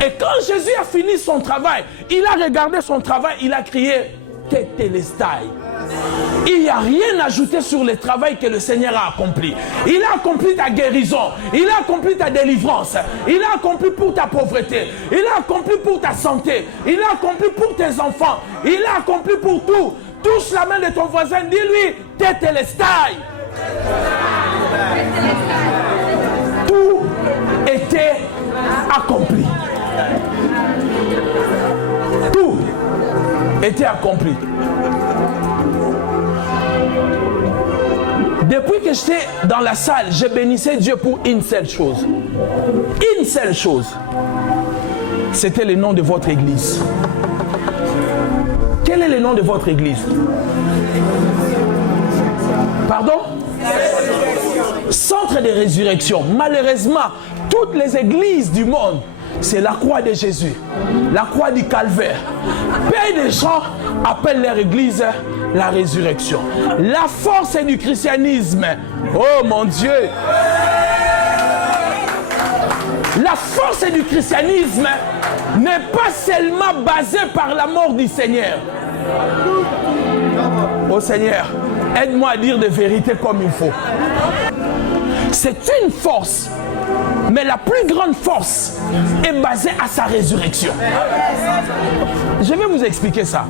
Et quand Jésus a fini son travail, il a regardé son travail, il a crié Tétélestai. Il n'y a rien ajouté sur le travail que le Seigneur a accompli. Il a accompli ta guérison, il a accompli ta délivrance, il a accompli pour ta pauvreté, il a accompli pour ta santé, il a accompli pour tes enfants, il a accompli pour tout. Touche la main de ton voisin, dis-lui Tétélestai. Tout était accompli. Tout était accompli. Depuis que j'étais dans la salle, je bénissais Dieu pour une seule chose. Une seule chose. C'était le nom de votre église. Quel est le nom de votre église? Pardon? Centre de résurrection. Malheureusement, toutes les églises du monde, c'est la croix de Jésus, la croix du calvaire. Peu de gens appellent leur église la résurrection. La force du christianisme, oh mon Dieu, la force du christianisme n'est pas seulement basée par la mort du Seigneur. Oh Seigneur, aide-moi à dire des vérités comme il faut. C'est une force, mais la plus grande force est basée à sa résurrection. Je vais vous expliquer ça.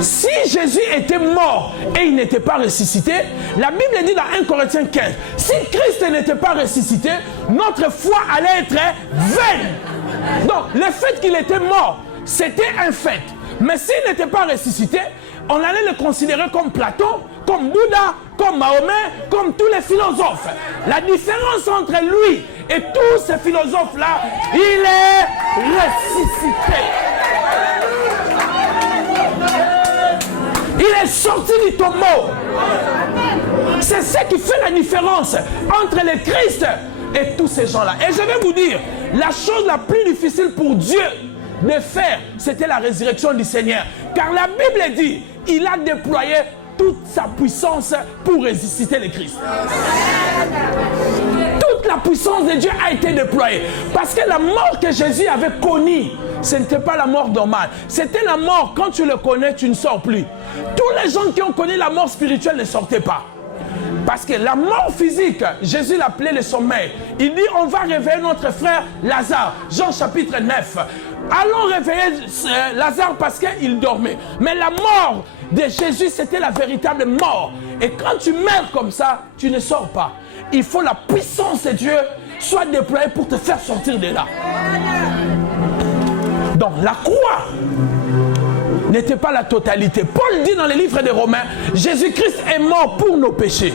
Si Jésus était mort et il n'était pas ressuscité, la Bible dit dans 1 Corinthiens 15, si Christ n'était pas ressuscité, notre foi allait être vaine. Donc, le fait qu'il était mort, c'était un fait. Mais s'il n'était pas ressuscité, on allait le considérer comme Platon, comme Bouddha, comme Mahomet, comme tous les philosophes. La différence entre lui et tous ces philosophes-là, il est ressuscité. Il est sorti du tombeau. C'est ce qui fait la différence entre le Christ et tous ces gens-là. Et je vais vous dire, la chose la plus difficile pour Dieu de faire, c'était la résurrection du Seigneur. Car la Bible dit, il a déployé toute sa puissance pour ressusciter le Christ. Toute la puissance de Dieu a été déployée. Parce que la mort que Jésus avait connue, ce n'était pas la mort normale. C'était la mort, quand tu le connais, tu ne sors plus. Tous les gens qui ont connu la mort spirituelle ne sortaient pas. Parce que la mort physique, Jésus l'appelait le sommeil. Il dit, on va réveiller notre frère Lazare. Jean chapitre 9. Allons réveiller Lazare parce qu'il dormait. Mais la mort de Jésus, c'était la véritable mort. Et quand tu meurs comme ça, tu ne sors pas. Il faut la puissance de Dieu soit déployée pour te faire sortir de là. Donc la croix n'était pas la totalité. Paul dit dans les livres des Romains, Jésus-Christ est mort pour nos péchés.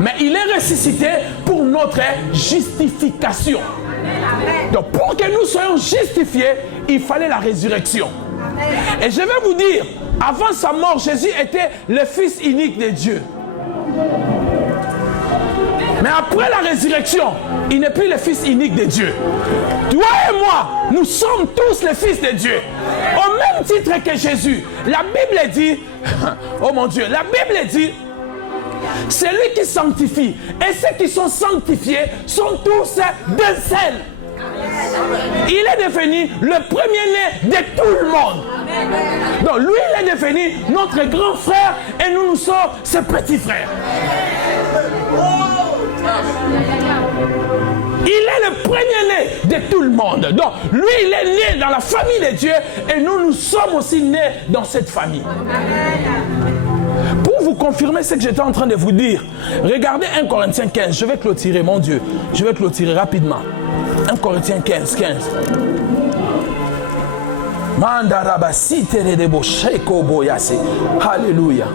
Mais il est ressuscité pour notre justification. Donc pour que nous soyons justifiés, il fallait la résurrection. Et je vais vous dire, avant sa mort, Jésus était le Fils unique de Dieu. Mais après la résurrection, il n'est plus le Fils unique de Dieu. Toi et moi, nous sommes tous les fils de Dieu. Au même titre que Jésus. La Bible dit, oh mon Dieu, la Bible dit, c'est lui qui sanctifie. Et ceux qui sont sanctifiés sont tous d'un seul. Il est devenu le premier-né de tout le monde. Donc lui, il est devenu notre grand frère et nous, nous sommes ses petits frères. Il est le premier-né de tout le monde. Donc, lui, il est né dans la famille de Dieu et nous, nous sommes aussi nés dans cette famille. Pour vous confirmer ce que j'étais en train de vous dire, regardez 1 Corinthiens 15. Je vais clôturer, mon Dieu. Je vais clôturer rapidement. 1 Corinthiens 15. Alléluia.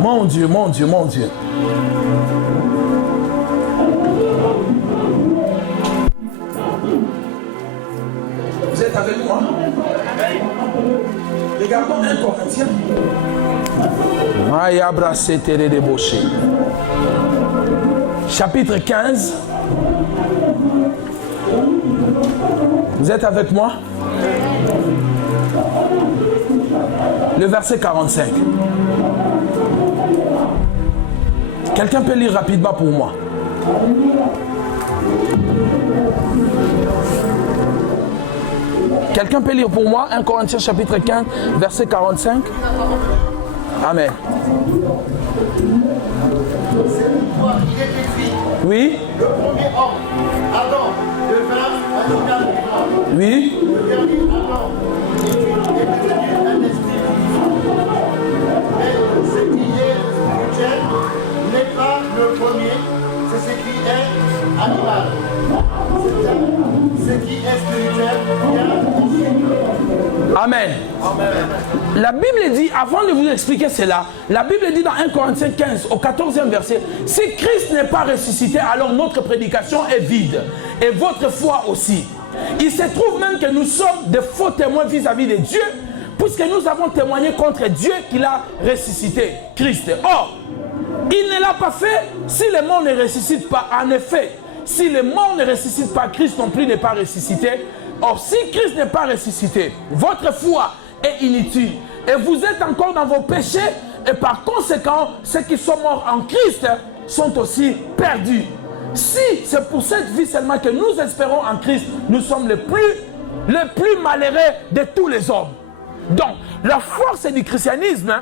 Mon Dieu, mon Dieu, mon Dieu. Vous êtes avec moi? Regardons 1 Corinthiens. Chapitre 15. Vous êtes avec moi? Le verset 45. Quelqu'un peut lire rapidement pour moi? Quelqu'un peut lire pour moi 1 Corinthiens chapitre 15, verset 45? Amen. Oui. Le premier homme, Adam, devint un organe. Oui. Le dernier Adam est devenu un esprit vivant. Mais ce qui est spirituel n'est pas le premier, c'est ce qui est animal. Ce qui est spirituel vient ensuite. Amen. La Bible dit, avant de vous expliquer cela, la Bible dit dans 1 Corinthiens 15, au 14e verset, si Christ n'est pas ressuscité, alors notre prédication est vide. Et votre foi aussi. Il se trouve même que nous sommes de faux témoins vis-à-vis de Dieu, puisque nous avons témoigné contre Dieu qu'il a ressuscité, Christ. Or, il ne l'a pas fait si le mort ne ressuscite pas. En effet, si le mort ne ressuscite pas, Christ non plus n'est pas ressuscité. Or, si Christ n'est pas ressuscité, votre foi est inutile. Et vous êtes encore dans vos péchés. Et par conséquent, ceux qui sont morts en Christ sont aussi perdus. Si c'est pour cette vie seulement que nous espérons en Christ, nous sommes les plus malheureux de tous les hommes. Donc, la force du christianisme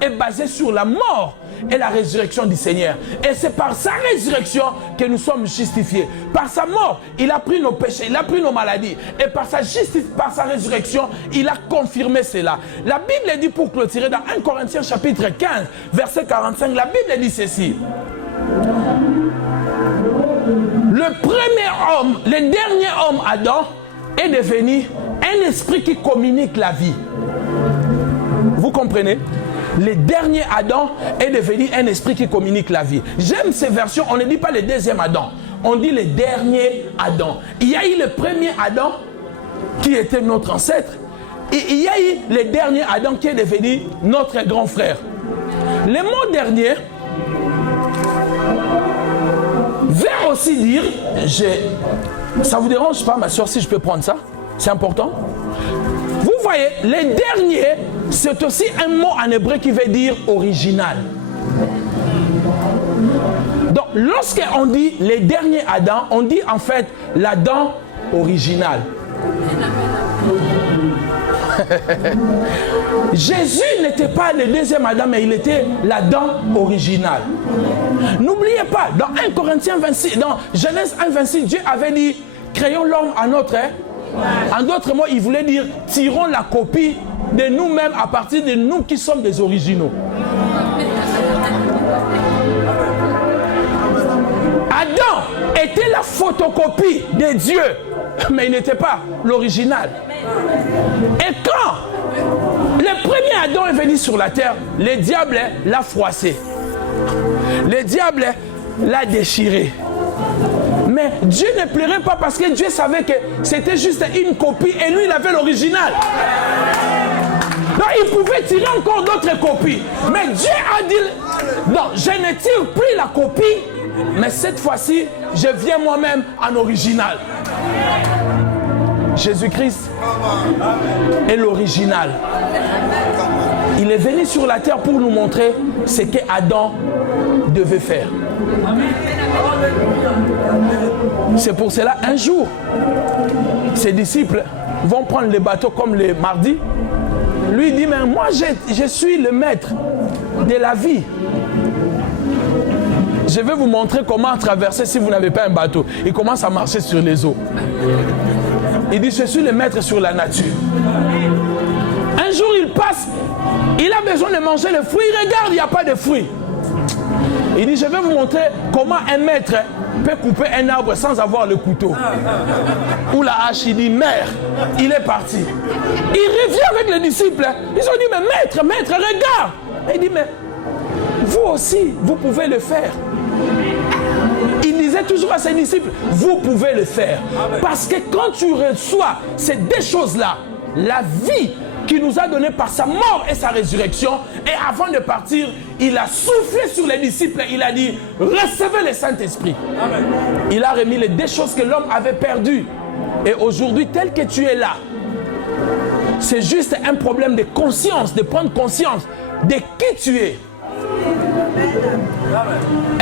est basée sur la mort et la résurrection du Seigneur. Et c'est par sa résurrection que nous sommes justifiés. Par sa mort, il a pris nos péchés, il a pris nos maladies. Et par sa résurrection, il a confirmé cela. La Bible dit, pour clôturer, dans 1 Corinthiens chapitre 15, verset 45, la Bible dit ceci. Le premier homme, le dernier homme, Adam, est devenu un esprit qui communique la vie. Vous comprenez? Le dernier Adam est devenu un esprit qui communique la vie. J'aime ces versions, on ne dit pas le deuxième Adam, on dit le dernier Adam. Il y a eu le premier Adam qui était notre ancêtre, et il y a eu le dernier Adam qui est devenu notre grand frère. Le mot dernier veut aussi dire, ça vous dérange pas ma soeur si je peux prendre ça? C'est important. Vous voyez, le dernier, c'est aussi un mot en hébreu qui veut dire original. Donc, lorsqu'on dit le dernier Adam, on dit en fait l'Adam original. Jésus n'était pas le deuxième Adam, mais il était l'Adam original. N'oubliez pas, dans 1 Corinthiens 26, dans Genèse 1, 26, Dieu avait dit, créons l'homme à notre... En d'autres mots, il voulait dire, tirons la copie de nous-mêmes à partir de nous qui sommes des originaux. Adam était la photocopie de Dieu, mais il n'était pas l'original. Et quand le premier Adam est venu sur la terre, le diable l'a froissé. Le diable l'a déchiré. Mais Dieu ne pleurait pas parce que Dieu savait que c'était juste une copie et lui il avait l'original. Donc il pouvait tirer encore d'autres copies. Mais Dieu a dit, non, je ne tire plus la copie, mais cette fois-ci, je viens moi-même en original. Jésus-Christ est l'original. Il est venu sur la terre pour nous montrer ce qu'Adam devait faire. C'est pour cela, un jour, ses disciples vont prendre les bateaux comme les mardis. Lui dit, mais moi je suis le maître de la vie. Je vais vous montrer comment traverser si vous n'avez pas un bateau. Il commence à marcher sur les eaux. Il dit, je suis le maître sur la nature. Un jour, il passe, il a besoin de manger le fruit. Il regarde, il n'y a pas de fruits. Il dit, je vais vous montrer comment un maître peut couper un arbre sans avoir le couteau. Ou la hache, il dit, mère, il est parti. Il revient avec les disciples. Ils ont dit, mais maître, regarde. Il dit, mais vous aussi, vous pouvez le faire. Il disait toujours à ses disciples, vous pouvez le faire. Parce que quand tu reçois ces deux choses-là, la vie qui nous a donné par sa mort et sa résurrection, et avant de partir, il a soufflé sur les disciples, il a dit, recevez le Saint-Esprit. Amen. Il a remis les deux choses que l'homme avait perdues. Et aujourd'hui, tel que tu es là, c'est juste un problème de conscience, de prendre conscience de qui tu es.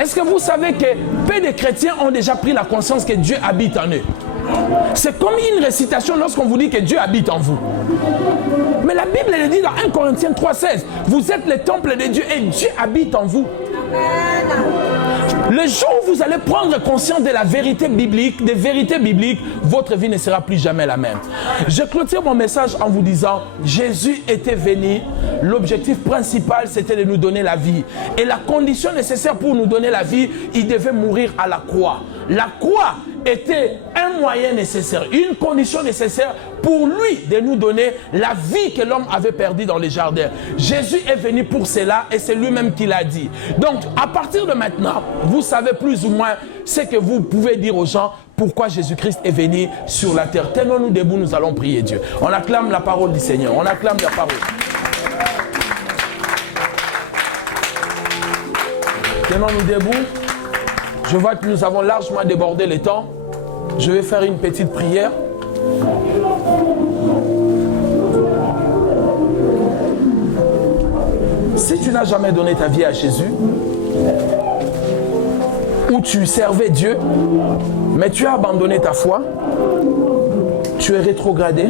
Est-ce que vous savez que peu de chrétiens ont déjà pris la conscience que Dieu habite en eux? C'est comme une récitation lorsqu'on vous dit que Dieu habite en vous. Mais la Bible le dit dans 1 Corinthiens 3,16, vous êtes le temple de Dieu et Dieu habite en vous. Le jour où vous allez prendre conscience de la vérité biblique, des vérités bibliques, votre vie ne sera plus jamais la même. Je clôture mon message en vous disant, Jésus était venu, l'objectif principal c'était de nous donner la vie. Et la condition nécessaire pour nous donner la vie, il devait mourir à la croix. La croix était un moyen nécessaire, une condition nécessaire pour lui de nous donner la vie que l'homme avait perdue dans les jardins. Jésus est venu pour cela et c'est lui-même qui l'a dit. Donc, à partir de maintenant, vous savez plus ou moins ce que vous pouvez dire aux gens pourquoi Jésus-Christ est venu sur la terre. Tenons-nous debout, nous allons prier Dieu. On acclame la parole du Seigneur, on acclame la parole. Tenons-nous debout. Je vois que nous avons largement débordé le temps. Je vais faire une petite prière. Si tu n'as jamais donné ta vie à Jésus, ou tu servais Dieu, mais tu as abandonné ta foi, tu es rétrogradé,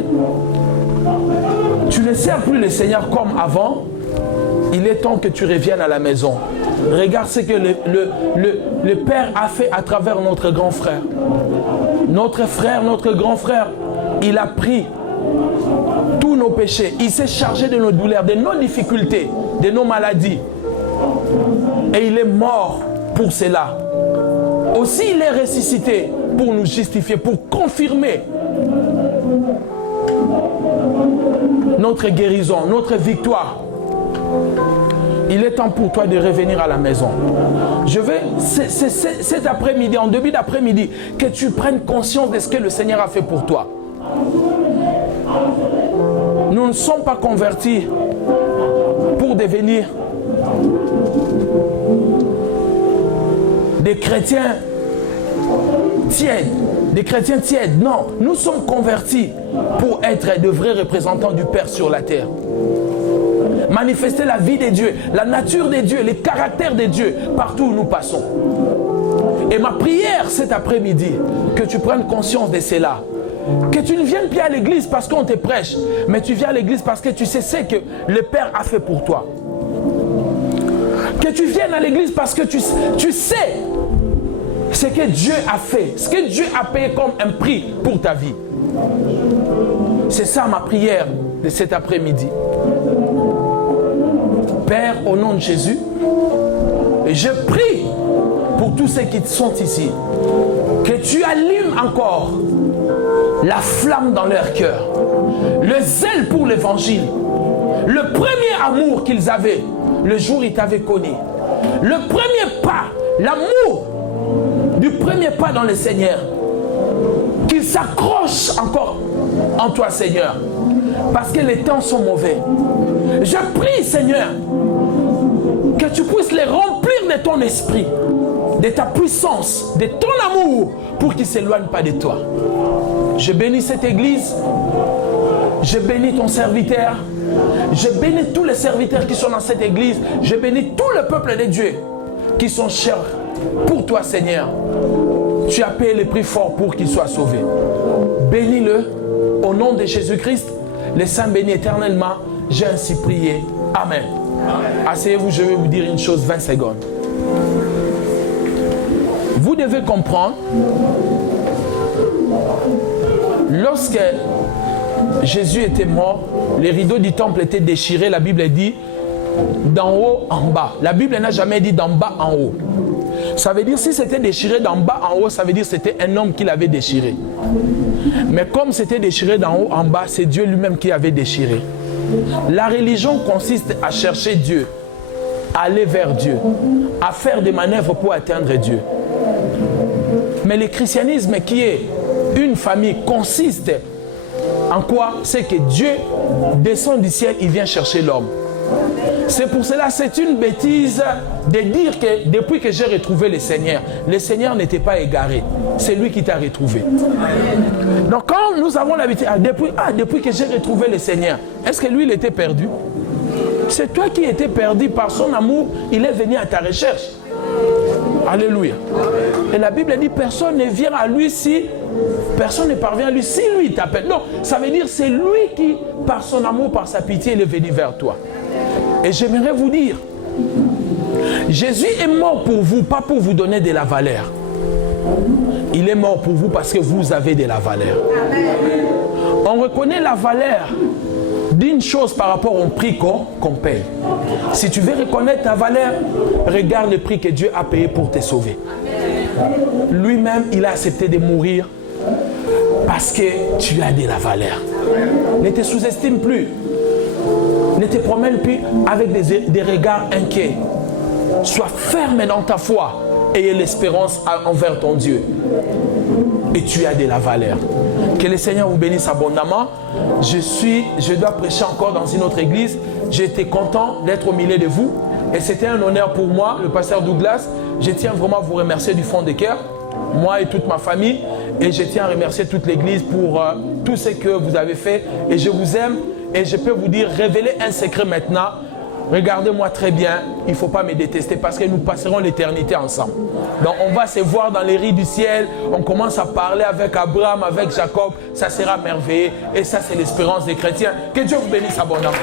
tu ne sers plus le Seigneur comme avant, il est temps que tu reviennes à la maison. Regarde ce que le Père a fait à travers notre grand frère. Notre frère, notre grand frère, il a pris tous nos péchés. Il s'est chargé de nos douleurs, de nos difficultés, de nos maladies. Et il est mort pour cela. Aussi, il est ressuscité pour nous justifier, pour confirmer notre guérison, notre victoire. Il est temps pour toi de revenir à la maison. Je veux, cet après-midi, en début d'après-midi, que tu prennes conscience de ce que le Seigneur a fait pour toi. Nous ne sommes pas convertis pour devenir des chrétiens tièdes. Non, nous sommes convertis pour être de vrais représentants du Père sur la terre. Manifester la vie de Dieu, la nature de Dieu, les caractères de Dieu partout où nous passons. Et ma prière cet après-midi, que tu prennes conscience de cela. Que tu ne viennes plus à l'église parce qu'on te prêche, mais tu viens à l'église parce que tu sais ce que le Père a fait pour toi. Que tu viennes à l'église parce que tu sais ce que Dieu a fait, ce que Dieu a payé comme un prix pour ta vie. C'est ça ma prière de cet après-midi. Père, au nom de Jésus, je prie pour tous ceux qui sont ici, que tu allumes encore la flamme dans leur cœur, le zèle pour l'évangile, le premier amour qu'ils avaient le jour où ils t'avaient connu, le premier pas, l'amour du premier pas dans le Seigneur, qu'ils s'accrochent encore en toi, Seigneur, parce que les temps sont mauvais. Je prie, Seigneur, que tu puisses les remplir de ton esprit, de ta puissance, de ton amour, pour qu'ils ne s'éloignent pas de toi. Je bénis cette église, je bénis ton serviteur, je bénis tous les serviteurs qui sont dans cette église, je bénis tout le peuple de Dieu qui sont chers pour toi, Seigneur. Tu as payé le prix fort pour qu'ils soient sauvés. Bénis-le au nom de Jésus-Christ, le Saint béni éternellement. J'ai ainsi prié. Amen. Asseyez-vous, je vais vous dire une chose, 20 secondes. Vous devez comprendre, lorsque Jésus était mort, les rideaux du temple étaient déchirés, la Bible dit d'en haut en bas. La Bible n'a jamais dit d'en bas en haut. Ça veut dire si c'était déchiré d'en bas en haut, ça veut dire que c'était un homme qui l'avait déchiré. Mais comme c'était déchiré d'en haut en bas, c'est Dieu lui-même qui avait déchiré. La religion consiste à chercher Dieu, à aller vers Dieu, à faire des manœuvres pour atteindre Dieu. Mais le christianisme qui est une famille consiste en quoi? C'est que Dieu descend du ciel, il vient chercher l'homme. C'est pour cela, c'est une bêtise de dire que depuis que j'ai retrouvé le Seigneur n'était pas égaré. C'est lui qui t'a retrouvé. Donc quand nous avons l'habitude, depuis que j'ai retrouvé le Seigneur, est-ce que lui il était perdu? C'est toi qui étais perdu par son amour, il est venu à ta recherche. Alléluia. Et la Bible dit, personne ne vient à lui si personne ne parvient à lui si lui t'appelle. Non, ça veut dire c'est lui qui, par son amour, par sa pitié, il est venu vers toi. Et j'aimerais vous dire Jésus est mort pour vous, pas pour vous donner de la valeur. Il est mort pour vous parce que vous avez de la valeur. On reconnaît la valeur d'une chose par rapport au prix qu'on paye. Si tu veux reconnaître ta valeur, regarde le prix que Dieu a payé pour te sauver. Lui-même, il a accepté de mourir parce que tu as de la valeur. Ne te sous-estime plus. Ne te promène plus avec des regards inquiets. Sois ferme dans ta foi. Ayez l'espérance envers ton Dieu. Et tu as de la valeur. Que le Seigneur vous bénisse abondamment. Je dois prêcher encore dans une autre église. J'étais content d'être au milieu de vous. Et c'était un honneur pour moi, le pasteur Douglas. Je tiens vraiment à vous remercier du fond du cœur, moi et toute ma famille. Et je tiens à remercier toute l'église pour tout ce que vous avez fait. Et je vous aime. Et je peux vous dire, révéler un secret maintenant. Regardez-moi très bien, il ne faut pas me détester parce que nous passerons l'éternité ensemble. Donc on va se voir dans les riz du ciel, on commence à parler avec Abraham, avec Jacob, ça sera merveilleux. Et ça c'est l'espérance des chrétiens. Que Dieu vous bénisse abondamment.